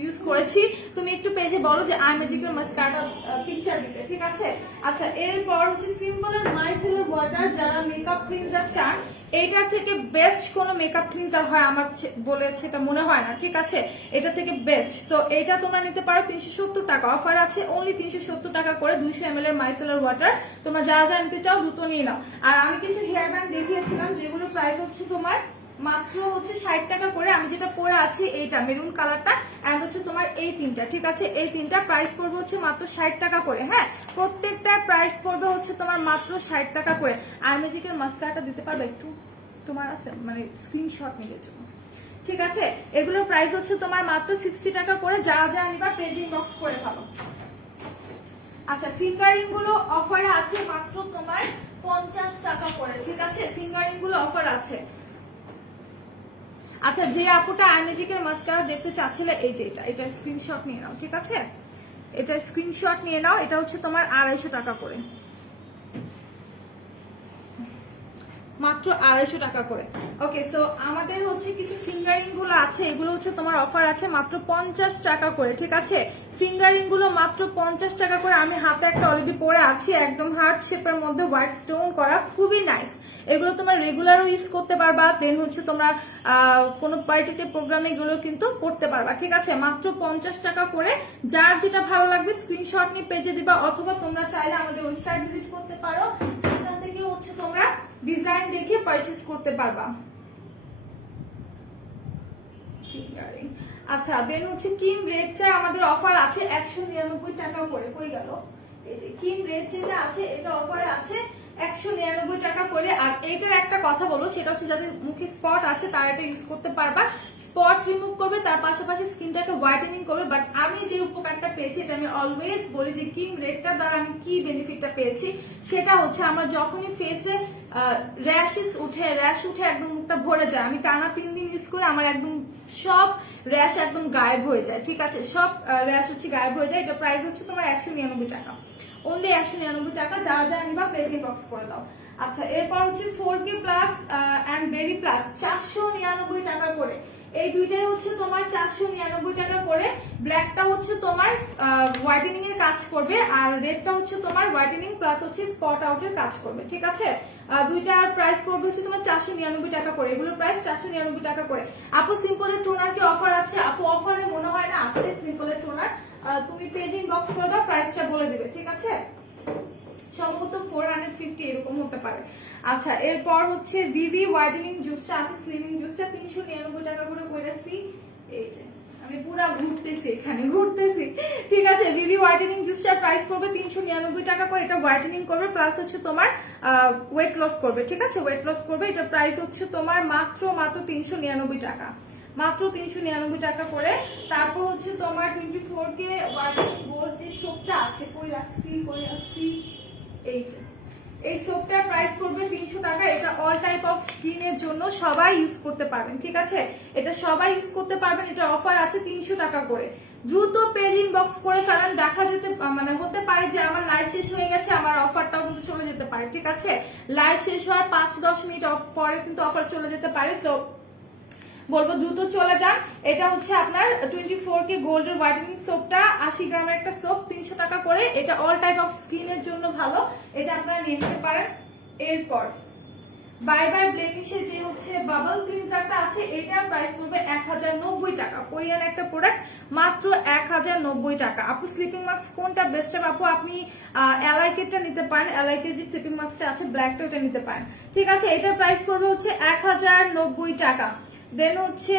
ইউজ করেছি। তুমি একটু পেজে বলো যে আই ম্যাজিকের মাস্কারাটা পিকচার দিতে, ঠিক আছে। আচ্ছা, এরপর হচ্ছে সিম্পল এর মাইসেলার ওয়াটার, যারা মেকআপ ক্লিনজার চান এইটার থেকে বেস্ট কোনো মেকআপ ক্লিনজার হয় আমার বলে সেটা মনে হয় না, ঠিক আছে। এটা থেকে বেস্ট। তো এটা তোমরা নিতে পারো 370 টাকা, অফার আছে অনলি 370 টাকা করে 200 ml এর মাইসেলার ওয়াটার। তোমরা যারা যা নিতে চাও দ্রুত নিয়ে নাও। আর আমি কিছু হেয়ার ব্যান্ড দেখিয়েছিলাম যেগুলো প্রাইস হচ্ছে তোমার মাত্র হচ্ছে 60 টাকা করে। আমি যেটা পরে আছি এইটা মেরুন কালারটা, আর হচ্ছে তোমার এই তিনটা, ঠিক আছে। এই তিনটা প্রাইস পড়বে হচ্ছে মাত্র 60 টাকা করে। হ্যাঁ, প্রত্যেকটা প্রাইস পড়বে হচ্ছে তোমার মাত্র 60 টাকা করে। আর ম্যাজিকের মাস্কারাটা দিতে পারবে একটু, তোমার আছে মানে স্ক্রিনশট নিয়ে জন্য, ঠিক আছে। এগুলোর প্রাইস হচ্ছে তোমার মাত্র 60 টাকা করে। যারা যা নিবা পেজ ইনবক্স করে ফেলো। আচ্ছা, ফিঙ্গারিং গুলো অফারে আছে মাত্র তোমার 50 টাকা করে, ঠিক আছে। ফিঙ্গারিং গুলো অফার আছে। আচ্ছা, যে আপুটা আই ম্যাজিকের মাস্কারা দেখতে চাচ্ছিল, এই যে এটা স্ক্রিনশট নিয়ে নাও, ঠিক আছে। এটা স্ক্রিনশট নিয়ে নাও। এটা হচ্ছে তোমার 250 টাকা করে, মাত্র 250 টাকা করে। ওকে, সো আমাদের হচ্ছে কিছু ফিঙ্গারিং গুলো আছে, এগুলো হচ্ছে তোমার অফার আছে মাত্র 50 টাকা করে, ঠিক আছে। ফিঙ্গারিং গুলো মাত্র 50 টাকা করে। আমি হাতে একটা অলরেডি পরে আছি, একদম হার্ট শেপের মধ্যে হোয়াইট স্টোন করা, খুবই নাইস। এগুলো তোমার রেগুলারও ইউজ করতে পারবা, দেন হচ্ছে তোমরা কোনো পার্টিতে প্রোগ্রামে এগুলো কিন্তু করতে পারবা, ঠিক আছে। মাত্র 50 টাকা করে। যার যেটা ভালো লাগবে স্ক্রিনশট নিয়ে পেজে দিবা, অথবা তোমরা চাইলে আমাদের ওয়েবসাইট ভিজিট করতে পারো, সেখান থেকে হচ্ছে তোমরা ডিজাইন দেখে পারচেজ করতে পারবা। আচ্ছা, দেন হচ্ছে কিম রেড চা আমাদের অফার আছে 199 টাকা করে। কই গেল? এই যে কিম রেড চাটা আছে, এটা অফারে আছে 199 টাকা করে। আর এইটার একটা কথা বলো, সেটা হচ্ছে যাদের মুখে স্পট আছে তারা এটা ইউজ করতে পারবা। স্পট রিমুভ করবে, তার পাশাপাশি স্কিনটাকে হোয়াইটেনিং করবে। বাট আমি যে উপকারটা পেয়েছি, এটা আমি অলওয়েজ বলি যে কিম রেডটা দ্বারা আমি কি বেনিফিটটা পেয়েছি, সেটা হচ্ছে আমরা যখনই ফেসে র্যাশ উঠে একদম মুখটা ভরে যায়, আমি টানা 3 দিন ইউজ করে আমার একদম সব র্যাশ একদম গায়েব হয়ে যায়, ঠিক আছে। সব র্যাশ হচ্ছে গায়েব হয়ে যায়। এটা প্রাইস হচ্ছে তোমার 199 টাকা, অনলি 199 টাকা। যারা যা নিবা পেজ ইনবক্স করে দাও। আচ্ছা, এরপর হচ্ছে 4K plus and berry plus 499 টাকা করে। এই দুইটাই হচ্ছে তোমার 499 টাকা করে। ব্ল্যাকটা হচ্ছে তোমার হোয়াইটেনিং এর কাজ করবে, আর রেডটা হচ্ছে তোমার হোয়াইটেনিং প্লাস হচ্ছে স্পট আউটের কাজ করবে, ঠিক আছে। দুইটার প্রাইস করবে হচ্ছে তোমার 499 টাকা করে, এগুলোর প্রাইস 499 টাকা করে। আপু সিম্পলের টোনার কি অফার আছে? আপু অফারে মনে হয় না আছে সিম্পলের টোনার। তুমি পেজ ইনবক্স করে দাও, প্রাইসটা বলে দিবে, ঠিক আছে। সম্ভবত 450 এরকম হতে পারে। আচ্ছা, এরপর হচ্ছে ভিভি হোয়াইটেনিং জুসটা আছে, স্লিমিং জুসটা 399 টাকা করে কইরাছি। এই যে আমি পুরো ঘুরতেছি, এখানে ঘুরতেছি, ঠিক আছে। ভিভি হোয়াইটেনিং জুসটার প্রাইস করবে 399 টাকা করে। এটা হোয়াইটেনিং করবে প্লাস হচ্ছে তোমার ওয়েট লস করবে, ঠিক আছে, ওয়েট লস করবে। এটা প্রাইস হচ্ছে তোমার মাত্র 399 টাকা, মাত্র 399 টাকা করে। তারপর হচ্ছে তোমার 24K হোয়াইটেনিং গোল্ড যে সোপটা আছে, কই রাখছি এই যে এই সোপটার প্রাইস করবে 300 টাকা। এটা অল টাইপ অফ স্কিনের জন্য, সবাই ইউজ করতে পারবেন, ঠিক আছে। এটা সবাই ইউজ করতে পারবেন। এটা অফার আছে 300 টাকা করে। দ্রুত পেজ ইনবক্স করে ফেলেন, দেখা যেতে মানে হতে পারে যে আমার লাইভ শেষ হয়ে গেছে, আমার অফারটাও কিন্তু চলে যেতে পারে, ঠিক আছে। লাইভ শেষ হওয়ার 5-10 মিনিট পরে কিন্তু অফার চলে যেতে পারে, সো বলবো দ্রুত চলে যান। এটা হচ্ছে আপনার 24K গোল্ডের হোয়াইটেনিং সোপটা, 80 গ্রামের একটা সোপ, 300 টাকা করে। এটা অল টাইপ অফ স্কিনের জন্য ভালো, এটা আপনারা নিয়ে নিতে পারেন। এরপর বাই বাই ব্লেমিশের যে হচ্ছে বাবল ক্লিনজারটা আছে, এটার প্রাইস পড়বে 1090 টাকা। কোরিয়ান একটা প্রোডাক্ট, মাত্র 1090 টাকা। আপু স্লিপিং মাস্ক কোনটা বেস্ট হবে? আপু আপনি এলাইকেটটা নিতে পারেন, এলাইকের যে স্লিপিং মাস্কটা আছে ব্ল্যাকটা, ওটা নিতে পারেন, ঠিক আছে। এটার প্রাইস পড়বে হচ্ছে 1090 টাকা। দেন হচ্ছে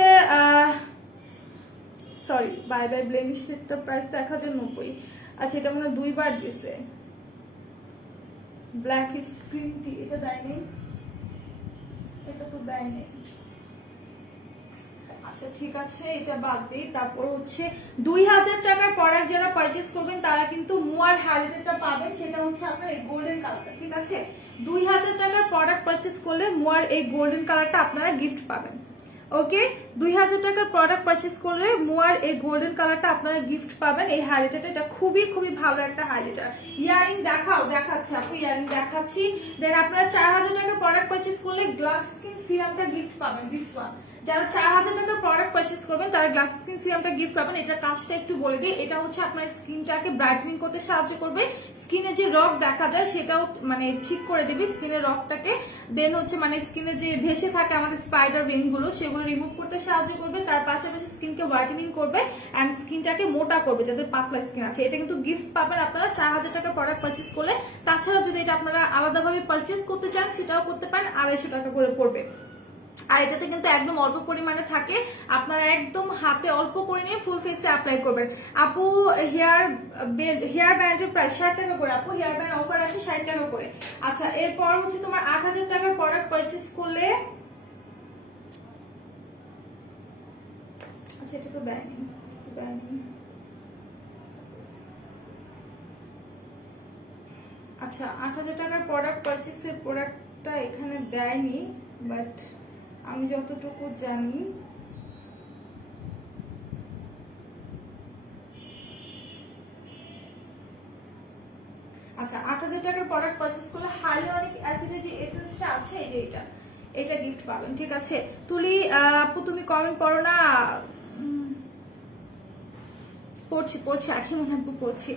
সরি, বাই বাই ব্লেমিশের প্রাইস তো 1090। আচ্ছা, এটা মনে হয় দুইবার দিছে। ব্ল্যাক হিটস গ্রিন টি, এটা দেয়নি, এটা তো দেয়নি। আচ্ছা ঠিক আছে, এটা বাদ দিই। তারপর হচ্ছে 2000 টাকার প্রোডাক্ট যারা পারচেজ করবেন তারা কিন্তু মুয়ার হাইলাইটারটা পাবেন, সেটা হচ্ছে আপনার এই গোল্ডেন কালারটা, ঠিক আছে। 2000 টাকার প্রোডাক্ট পারচেজ করলে মুয়ার এই গোল্ডেন কালারটা আপনারা গিফট পাবেন, ওকে। 2000 টাকার প্রোডাক্ট পারচেজ করলে মুয়ার এই গোল্ডেন কালারটা আপনারা গিফট পাবেন। এই হাইলাইটারটা এটা খুবই খুবই ভালো একটা হাইলাইটার। ইয়ারিং দেখাচ্ছি আপু, ইয়ারিং দেখাচ্ছি। দেন আপনারা 4000 টাকার প্রোডাক্ট পারচেজ করলে গ্লাস স্কিন সিরামটা গিফট পাবেন, দিস ওয়ান। যারা 4000 টাকার প্রোডাক্ট পারচেজ করবেন তারা গ্লাস স্কিন সিরামটা গিফট পাবেন। এটার কাজটা একটু বলে দিই, এটা হচ্ছে আপনার স্কিনটাকে ব্রাইটেনিং করতে সাহায্য করবে। স্কিনে যে রগ দেখা যায় সেটাও মানে ঠিক করে দেবে স্কিনের রগটাকে। দেন হচ্ছে মানে স্কিনে যে ভেসে থাকে আমাদের স্পাইডার ওয়েং গুলো, সেগুলো রিমুভ করতে সাহায্য করবে। তার পাশাপাশি স্কিনকে হোয়াইটেনিং করবে এন্ড স্কিনটাকে মোটা করবে যাদের পাতলা স্কিন আছে। এটা কিন্তু গিফট পাবেন আপনারা 4000 টাকার প্রোডাক্ট পারচেজ করলে। তাছাড়া যদি এটা আপনারা আলাদাভাবে পারচেজ করতে চান সেটাও করতে পারেন, 250 টাকা করে পড়বে। আর এটাতে কিন্তু একদম অল্প পরিমাণে থাকে, আপনারা একদম হাতে অল্প করে নিয়ে ফুল ফেসে অ্যাপ্লাই করবেন। আপু হেয়ার ব্যান্ডের প্রাইস 60 টাকা করে। আপু হেয়ার ব্যান্ড অফার আছে 60 টাকা করে। আচ্ছা, এরপর হচ্ছে তোমার 8000 টাকার প্রোডাক্ট পারচেজ করলে, আচ্ছা এটা তো দেয়নি, আচ্ছা 8000 টাকার প্রোডাক্ট পারচেজের প্রোডাক্টটা এখানে দেয়নি, বাট আমি যতটুকু জানি আচ্ছা 8000 টাকার প্রোডাক্ট পারচেজ করলে হাইলোরিক অ্যাসিডের যে এসেন্সটা আছে এই যে এটা গিফট পাবেন, ঠিক আছে। তুলি আপু তুমি কমেন্ট পড়ো না? পড়ছি আখি মনে আপু পড়ছি।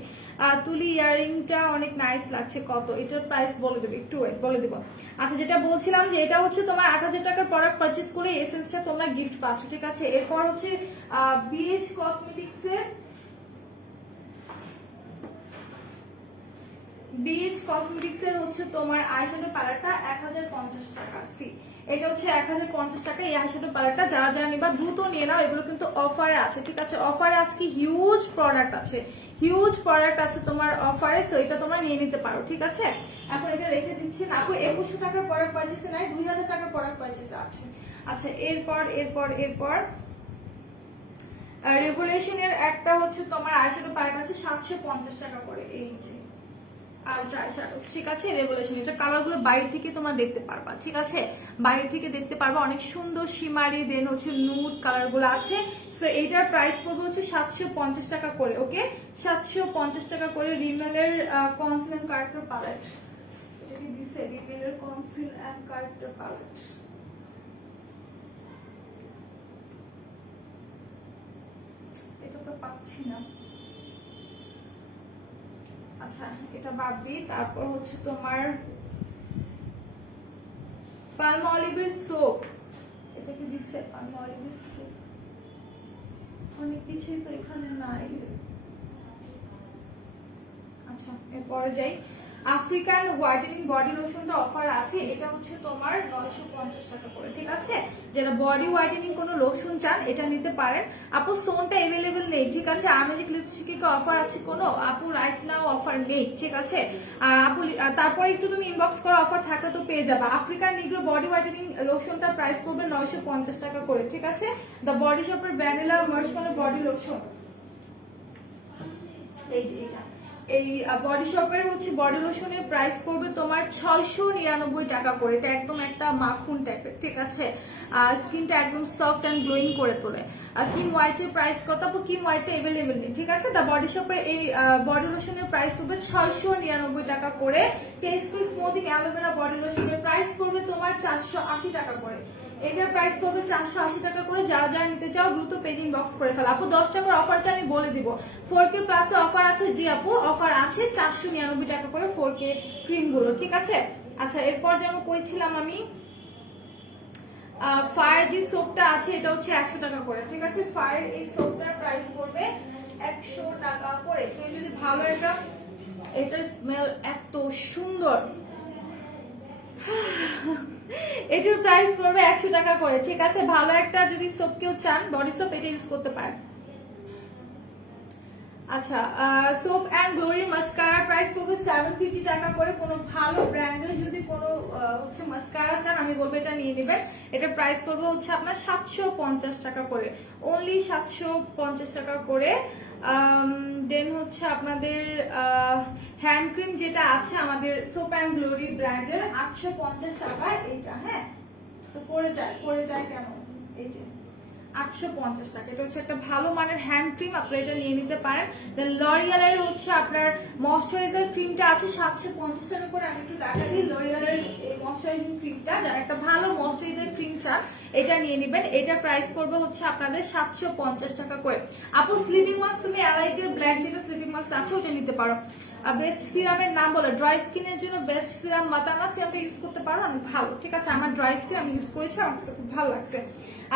তুলি ইয়ারিংটা অনেক নাইস লাগছে, কত? এটার প্রাইস বলে দেবে, একটু ওয়েট বলে দেবো। আচ্ছা, যেটা বলছিলাম যে এটা হচ্ছে তোমার 8000 টাকার প্রোডাক্ট পারচেজ করলে এসেন্সটা তোমরা গিফট পাচ্ছ, ঠিক আছে। এরপর হচ্ছে বিএইচ কসমেটিক্সের হচ্ছে তোমার আইশ্যাডো প্যালেটটা 1050 টাকা। সি, এটা হচ্ছে 1050 টাকা। এই আইশ্যাডো প্যালেটটা যারা যারা নিবা দ্রুত নিয়ে নাও, এগুলো কিন্তু অফারে আছে, ঠিক আছে। অফারে আজকে হিউজ প্রোডাক্ট আছে তোমার অফারে, সো এটা তোমরা নিয়ে নিতে পারো, ঠিক আছে। এখন এটা রেখে দিচ্ছি না আপু, 2100 টাকার প্রোডাক্ট পারচেসে নাই, 2000 টাকার প্রোডাক্ট পারচেসে আছে। আচ্ছা, এরপর রেভলিউশনের একটা হচ্ছে তোমার আইশ্যাডো প্যালেট আছে 750 টাকা করে, এই যে আলট্রা আইশ্যাডোস, ঠিক আছে। রেভলিউশন, এটা কালারগুলো বাইরে থেকে তোমরা দেখতে পারবা, ঠিক আছে। বাইরে থেকে দেখতে পারবা, অনেক সুন্দর শিমারি, দেন হচ্ছে নুড কালারগুলো আছে। সো এইটার প্রাইস পড়বে হচ্ছে 750 টাকা করে, ওকে। 750 টাকা করে। রিমেলের কনসিল এন্ড কারেক্টর প্যালেট, এটা কি দিছে? রিমেলের কনসিল এন্ড কারেক্টর প্যালেট এটা তো পাচ্ছি না। আচ্ছা এটা বাদ দিই। তারপর হচ্ছে তোমার পালমোলিভের সোপ, এটা কি দিছে? পালমোলিভের সোপ অনেক কিছুই তো এখানে নাই। আচ্ছা এরপরে যাই। আফ্রিকান হোয়াইটেনিং বডি লোশনটা অফার আছে, এটা হচ্ছে তোমার 950 টাকা করে, ঠিক আছে? যারা বডি হোয়াইটেনিং কোনো লোশন চান এটা নিতে পারেন। আপু সোনটা अवेलेबल নেই, ঠিক আছে? ম্যাজিক লিপস্টিকে কি অফার আছে কোনো? আপু রাইট নাও অফার নেই, ঠিক আছে? আপু তারপর একটু তুমি ইনবক্স করো, অফার থাকলে তো পেয়ে যাবে। আফ্রিকান নিগ্রো বডি হোয়াইটেনিং লোশনটা প্রাইস পড়বে 950 টাকা করে, ঠিক আছে? দ্য বডি শপের ভ্যানিলা মার্শমেলো বডি লোশন, এই যে এটা, এই বডি শপের হচ্ছে বডি লোশনের প্রাইস পড়বে তোমার 699 টাকা করে। এটা একদম একটা মাখন টাইপের, ঠিক আছে? স্কিনটা একদম সফট এন্ড গ্লোয়িং করে তোলে। কিম হোয়াইটের প্রাইস কত? আপু কিম হোয়াইটটা अवेलेबल নেই, ঠিক আছে? দা বডি শপের এই বডি লোশনের প্রাইস পড়বে 699 টাকা করে। টেস্টি স্মুথিং অ্যালোভেরা বডি লোশনের প্রাইস পড়বে তোমার 480 টাকা করে। এটার প্রাইস পড়বে 480 টাকা করে। যারা যারা নিতে চাও দ্রুত পেজ ইনবক্স করে ফেলো। আপু 10 টাকার অফারটা আমি বলে দিব। 4K প্লাসে অফার আছে, জি আপু অফার আছে 499 টাকা করে 4K ক্রিম গুলো, ঠিক আছে? আচ্ছা এরপর যেন কইছিলাম আমি, ফায়ার যে সোপটা আছে এটা হচ্ছে 100 টাকা করে, ঠিক আছে? ফায়ার এই সোপটার প্রাইস পড়বে 100 টাকা করে। কেউ যদি ভালো একটা, এটার স্মেল এত সুন্দর, এটার প্রাইস পড়বে 100 টাকা করে, ঠিক আছে? ভালো একটা যদি সোপ কেউ চান, বডি সোপ, এটা ইউজ করতে পারেন। আচ্ছা soap and glory mascara price পড়বে 750 টাকা করে। কোনো ভালো ব্র্যান্ডের যদি কোনো হচ্ছে মাস্কারা চান, আমি বলবো এটা নিয়ে নেবেন। এটা প্রাইস পড়বে হচ্ছে আপনার 750 টাকা করে, অনলি 750 টাকা করে। দেন হচ্ছে আপনাদের হ্যান্ড ক্রিম যেটা আছে আমাদের সোপ অ্যান্ড গ্লোরি ব্র্যান্ডের 850 টাকা এটা, হ্যাঁ? তো পড়ে যায় কেন? এই যে 850 টাকা, এটা হচ্ছে একটা ভালো মানের হ্যান্ড ক্রিম, আপনারা এটা নিয়ে নিতে পারেন। দেন লরিয়ালের হচ্ছে আপনার ময়শ্চারাইজার ক্রিমটা আছে 750 টাকা করে। আমি একটু দেখা দিই লরিয়ালের এই ময়শ্চারাইজিং ক্রিমটা, যারা একটা ভালো ময়শ্চারাইজার ক্রিম চান এটা নিয়ে নেবেন। এটার প্রাইস পড়বে হচ্ছে আপনাদের 750 টাকা করে। আপু স্লিপিং মাস্ক তুমি অ্যালাইকের ব্ল্যাক যেটা স্লিপিং মাস্ক আছে ওটা নিতে পারো। বেস্ট সিরামের নাম বলো, ড্রাই স্কিনের জন্য বেস্ট সিরাম মাতানা সিরামটা ইউজ করতে পারো, অনেক ভালো, ঠিক আছে? আমার ড্রাই স্কিন, আমি ইউজ করেছি, আমার কাছে খুব ভালো লাগছে।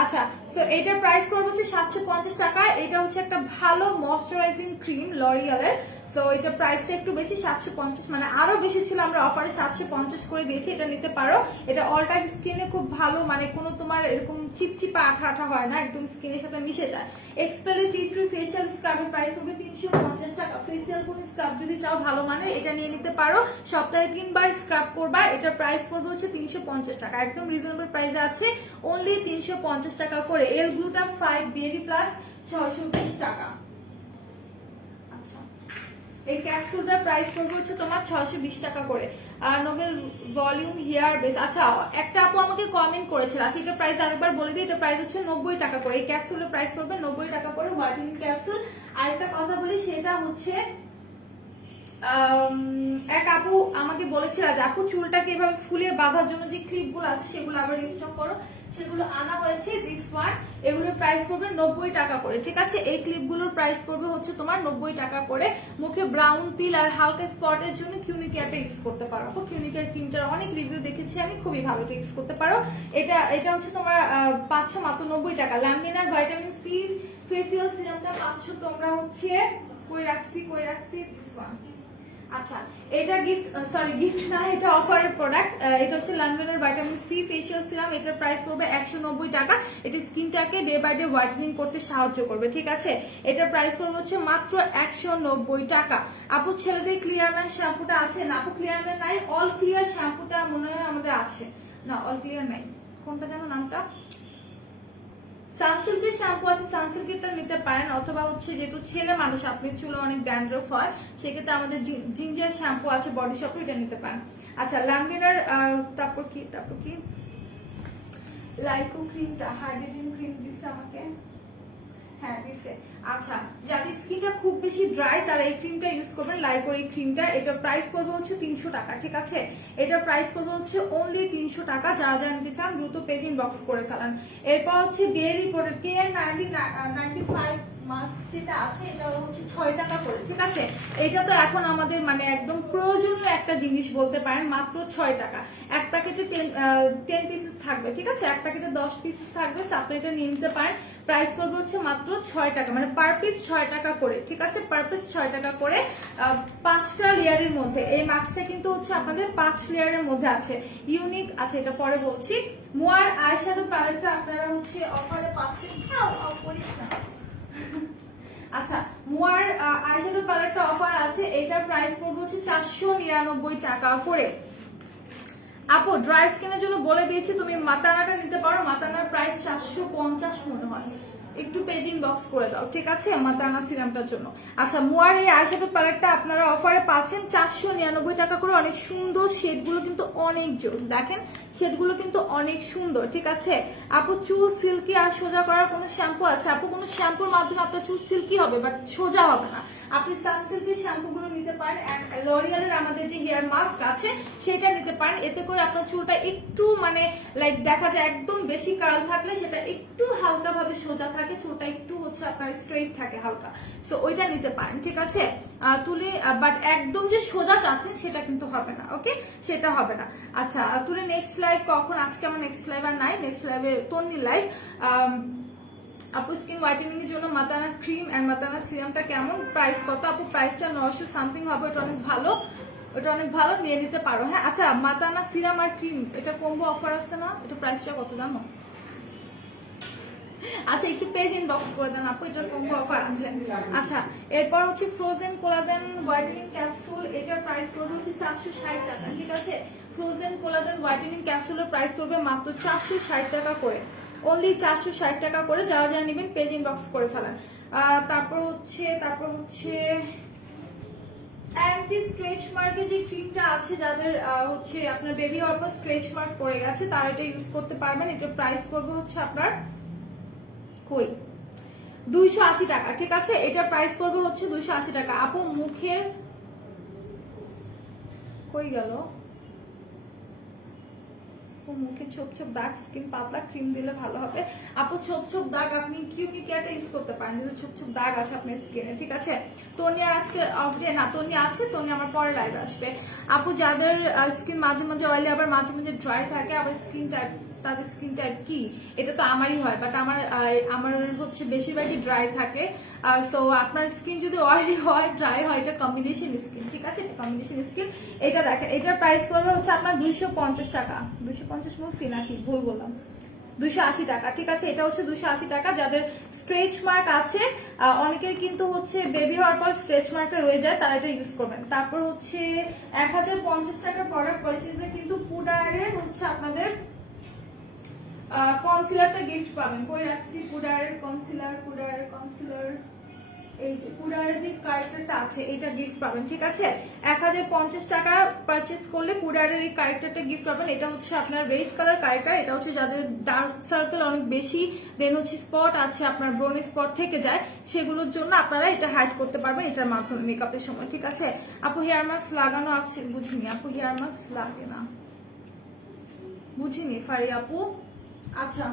আচ্ছা সো এটার প্রাইস করবো হচ্ছে 750 টাকা। এটা হচ্ছে একটা ভালো ময়শ্চারাইজিং ক্রিম লরিয়ালের। সো এটা প্রাইসটা একটু বেশি, 750, মানে আরো বেশি ছিল, আমরা অফারে 750 করে দিয়েছি। এটা নিতে পারো। এটা অল টাইপ স্কিনে খুব ভালো, মানে কোনো তোমার এরকম চিপচিপা আঠা আঠা হয় না, একদম স্কিনের সাথে মিশে যায়। এক্সপেলি টি ট্রি ফেশিয়াল স্ক্রাবের প্রাইস হবে 350 টাকা। ফেশিয়াল কোন স্ক্রাব যদি চাও ভালো মানের, এটা নিয়ে নিতে পারো। সপ্তাহে 3 বার স্ক্রাব করবা। এটার প্রাইস পড়বে হচ্ছে 350 টাকা, একদম রিজনেবল প্রাইসে আছে, অনলি 350 টাকা করে। এল গ্লুটা 5 বেবি প্লাস 620 টাকা। আচ্ছা এই ক্যাপসুলটার প্রাইস পড়বে হচ্ছে তোমার 620 টাকা করে। নোবেল ভলিউম হেয়ার বেস, আচ্ছা একটা আপু আমাকে কমেন্ট করেছিল, আচ্ছা এটার প্রাইস আরেকবার বলে দিই। এটা প্রাইস হচ্ছে 90 টাকা করে। এই ক্যাপসুলের প্রাইস পড়বে 90 টাকা করে, হোয়াইটেনিং ক্যাপসুল। আরেকটা কথা বলি, সেটা হচ্ছে এক আপু আমাকে বলেছিল যে আপু চুলটাকে এভাবে ফুলে বাঁধার জন্য যে ক্লিপগুলো আছে সেগুলো আবার রিস্টক করো, সেগুলো আনা হয়েছে। দিস ওয়ান, এগুলোর প্রাইস পড়বে 90 টাকা করে, ঠিক আছে? এই ক্লিপগুলোর প্রাইস পড়বে হচ্ছে তোমার 90 টাকা করে। মুখে ব্রাউন তিল আর হালকা স্পটের জন্য কিউনিকেয়ারটা ইউজ করতে পারো। আপু কিউনিকেয়ার ক্রিমটার অনেক রিভিউ দেখেছি আমি, খুবই ভালো, ইউজ করতে পারো। এটা হচ্ছে তোমার পাচ্ছ মাত্র 90 টাকা। ল্যামিনার ভাইটামিন সি ফেসিয়াল সিরামটা পাচ্ছ তোমরা হচ্ছে কই রাখছি দিস ওয়ান। আচ্ছা এটা গিফট না, এটা অফারের প্রোডাক্ট। এটা হচ্ছে ল্যান্ডমেনার ভিটামিন সি ফেশিয়াল সিরাম। এটার প্রাইস পড়বে 190 টাকা। এটা স্কিনটাকে ডে বাই ডে হোয়াইটেনিং করতে সাহায্য করবে, ঠিক আছে? এটার প্রাইস পড়বে হচ্ছে মাত্র 190 টাকা। আপু ছেলেদের ক্লিয়ারম্যান শ্যাম্পুটা আছে না? আপু ক্লিয়ারম্যান নাই, অল ক্লিয়ার শ্যাম্পুটা মনে হয় আমাদের আছে না, অল ক্লিয়ার নাই। কোনটা জানো নামটা? সানসিল্কের শ্যাম্পু আছে, সানসিল্কেরটা নিতে পারেন। অথবা হচ্ছে যেহেতু ছেলে মানুষ, আপনি চুলে অনেক ড্যান্ড্রফ হয়, সেক্ষেত্রে আমাদের জিঞ্জার শ্যাম্পু আছে বডি শপে, এটা নিতে পারেন। আচ্ছা ল্যামিনার, তারপর কি লাইকো ক্রিমটা, হাইড্রেটিং ক্রিম দিচ্ছে আমাকে, হ্যাঁ দিছে। আচ্ছা যাদের স্কিনটা খুব বেশি ড্রাই তারা এই ক্রিমটা ইউজ করবেন, লাইকোর এই ক্রিমটা। এটার প্রাইস পড়বে হচ্ছে 300 টাকা, ঠিক আছে? এটার প্রাইস পড়বে হচ্ছে অনলি 300 টাকা। যারা যারা নিতে চান দ্রুত পেজ ইনবক্স করে ফেলান। এরপর হচ্ছে ডেইলি প্রোডাক্ট KN95 মাস্ক যেটা আছে এটা হচ্ছে 6 টাকা করে, ঠিক আছে। এটা তো এখন আমাদের মানে একদম প্রয়োজনীয় একটা জিনিস বলতে পারেন, মাত্র 6 টাকা। এক প্যাকেটে 10 পিসেস থাকবে, ঠিক আছে, এক প্যাকেটে 10 পিসেস থাকবে। সাপ্লাইটা নিয়ে নিতে পারেন। প্রাইস করবে হচ্ছে মাত্র 6 টাকা, মানে পার পিস 6 টাকা করে, ঠিক আছে, পার পিস 6 টাকা করে। 5টা লেয়ারের মধ্যে এই মাস্কটা কিন্তু হচ্ছে আপনাদের 5 লেয়ারের মধ্যে আছে, ইউনিক আছে, এটা পরে বলছি। মুয়ার আইশ্যাডো প্যালেটটা আপনারা হচ্ছে অফারে পাচ্ছেন। করিস না। আচ্ছা, মুয়ার আইশ্যাডো প্যালেটটা অফার আছে, এটার প্রাইস পড়বে হচ্ছে 499 টাকা করে। আপু ড্রাই স্কিনের জন্য বলে দিয়েছি, তুমি মাতানাটা নিতে পারো। মাতানার প্রাইস 450 মনে হয়, একটু পেজ ইনবক্স করে দাও, ঠিক আছে, মাতানা সিরামটার জন্য। আচ্ছা, মুয়ার এই আইশ্যাডো প্যালেটটা আপনারা অফারে পাচ্ছেন 499 টাকা করে। অনেক সুন্দর শেডগুলো, কিন্তু অনেক জোস, দেখেন শেডগুলো কিন্তু অনেক সুন্দর, ঠিক আছে। আপু চুল সিল্কি আর সোজা করার কোনো শ্যাম্পু আছে? আপু কোনো শ্যাম্পুর মাধ্যমে আপনার চুল সিল্কি হবে, বাট সোজা হবে না। আপনি সানসিল্কের শ্যাম্পুগুলো নিতে পারেন, লরিয়ালের আমাদের যে হেয়ার মাস্ক আছে সেটা নিতে পারেন। এতে করে আপনার চুলটা একটু মানে লাইক দেখা যায় একদম বেশি কার্ল থাকলে সেটা একটু হালকা ভাবে সোজা থাকে, চুলটা একটু হচ্ছে আপনার স্ট্রেইট থাকে হালকা, সো ওইটা নিতে পারেন, ঠিক আছে। তুলে বাট একদম যে সোজা চাচ্ছেন সেটা কিন্তু হবে না, ওকে, সেটা হবে না। আচ্ছা, তুলে নেক্সট লাইভ কখন? আজকে আমার নেক্সট লাইভ আর নাই, নেক্সট লাইভে তন্নি লাইভ। আপু স্কিন হোয়াইটেনিং এর জন্য মাতানা ক্রিম এন্ড মাতানা সিরামটা কেমন, প্রাইস কত? আপু প্রাইসটা 900 সামথিং হবে, এটা অনেক ভালো, এটা অনেক ভালো, নিয়ে নিতে পারো। হ্যাঁ, আচ্ছা, মাতানা সিরাম আর ক্রিম এটা কম্বো অফার আছে না, এটা প্রাইসটা কত জানো? আচ্ছা, একটু পেজ ইনবক্স করে দেন আপু, এটার কম্বো অফার আছে। আচ্ছা, এরপর হচ্ছে ফ্রোজেন কোলাজেন হোয়াইটেনিং ক্যাপসুল, এটার প্রাইস পড়বে হচ্ছে 460 টাকা, ঠিক আছে। ফ্রোজেন কোলাজেন হোয়াইটেনিং ক্যাপসুলের প্রাইস পড়বে মাত্র 460 টাকা করে, অনলি 460 টাকা করে। যারা যারা নেবেন পেজ ইনবক্স করে ফেলেন। তারপর হচ্ছে অ্যান্টি স্ক্র্যাচ মার্কের যে ক্রিমটা আছে, যাদের হচ্ছে আপনার বেবি হওয়ার পর স্ক্র্যাচ মার্ক পড়ে গেছে তারা এটা ইউজ করতে পারবেন। এটার প্রাইস পড়বে হচ্ছে আপনার 280 টাকা, ঠিক আছে। এটার প্রাইস পড়বে হচ্ছে 280 টাকা। আপু মুখের কই গেল, মুখে ছোপ ছোপ দাগ, স্কিন পাতলা, ক্রিম দিলে ভালো হবে। আপু ছোপ ছোপ দাগ আপনি কিউমি কেয়ারটা ইউজ করতে পারেন, যেহেতু ছোপ ছোপ দাগ আছে আপনার স্কিনে, ঠিক আছে। তনি আজকে অফ ডে না, তনি আছে, তনি আমার পরে লাইভে আসবে। আপু যাদের স্কিন মাঝে মাঝে অয়েলি আবার মাঝে মাঝে ড্রাই থাকে, আবার স্কিন টাইপ, তাদের স্কিন টাইপ কি? এটা তো আমারই হয়, বাট আমার হচ্ছে বেশিরভাগই ড্রাই থাকে। সো আপনার স্কিন যদি অয়েলি হয়, ড্রাই হয়, এটা কম্বিনেশন স্কিন, ঠিক আছে, এটা কম্বিনেশন স্কিন। এটা দেখেন, এটার প্রাইস করবে হচ্ছে আপনার 250 টাকা, 250 বলছি নাকি ভুল বললাম, 280 টাকা, ঠিক আছে। এটা হচ্ছে 280 টাকা। যাদের স্ক্র্যাচ মার্ক আছে, অনেকের কিন্তু হচ্ছে বেবি হওয়ার পর স্ক্র্যাচ মার্কটা রয়ে যায়, তারা এটা ইউজ করবেন। তারপর হচ্ছে 1050 টাকার প্রোডাক্ট পারচেজে কিন্তু পুডারের হচ্ছে আপনাদের কনসিলারটা গিফট পাবেন। কই রাখছি পুডারের কনসিলার, এই যে পুডারের যে কারেক্টারটা আছে এটা গিফট পাবেন, ঠিক আছে। 1050 টাকা পারচেজ করলে পুডারের এই কারেক্টারটা গিফট পাবেন। এটা হচ্ছে আপনার রেড কালার কারেক্টার, এটা হচ্ছে যাদের ডার্ক সার্কেল অনেক বেশি, দেন হচ্ছে স্পট আছে, আপনার ব্রোনে স্পট থেকে যায়, সেগুলোর জন্য আপনারা এটা হাইড করতে পারবেন এটার মাধ্যমে মেকআপের সময়, ঠিক আছে। আপু হেয়ার মাস্ক লাগানো আছে? বুঝিনি আপু, হেয়ার মাস্ক লাগে না, বুঝিনি ফারি আপু। আচ্ছা,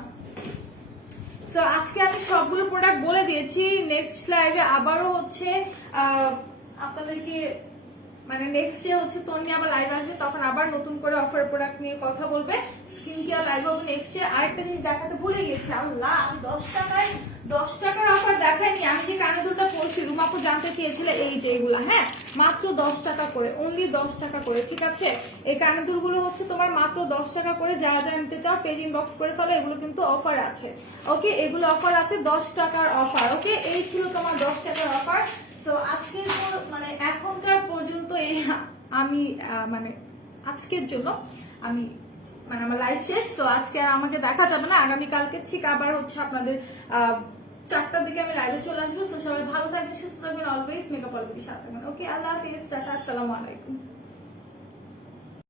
সো আজকে আমি সবগুলো প্রোডাক্ট বলে দিয়েছি। নেক্সট লাইভে আবারও হচ্ছে আপনাদেরকে মানে নেক্সট ডে হচ্ছে তন্নি আবার লাইভ আসবে, তখন আবার নতুন করে অফার প্রোডাক্ট নিয়ে কথা বলবে। স্কিন কেয়ার লাইভ হবে নেক্সট ডে। আরেকটা জিনিস দেখাতে ভুলে গেছি, আল্লাহ, আমি 10 টাকার অফার দেখাইনি। আমি যে কানে দুলটা পড়ছি, রুমাপু জানতে চেয়েছিল, এই যে এগুলা, হ্যাঁ, মাত্র 10 টাকা করে, অনলি 10 টাকা করে, ঠিক আছে। এই কানে দুলগুলো হচ্ছে তোমার মাত্র 10 টাকা করে। যারা যারা নিতে চাও পেজ ইনবক্স করে ফেলো, এগুলো কিন্তু অফার আছে, ওকে, এগুলো অফার আছে, 10 টাকার অফার, ওকে। এই ছিল তোমার 10 টাকার অফার। সো আজকের মানে এখনকার পর্যন্ত এই আমি মানে আজকের জন্য আমি মানে আমার লাইফ শেষ। তো আজকে আর আমাকে দেখা যাবে না, আগামীকালকে ঠিক আবার হচ্ছে আপনাদের 4টার দিকে আমি লাইভে চলে আসবো। তো সবাই ভালো থাকবেন, সুস্থ থাকবেন, অলওয়েজ মেকআপ অলওয়েজ সাথে থাকবেন, ওকে। আল্লাহ হাফেজ, টাটা, আসসালামু আলাইকুম।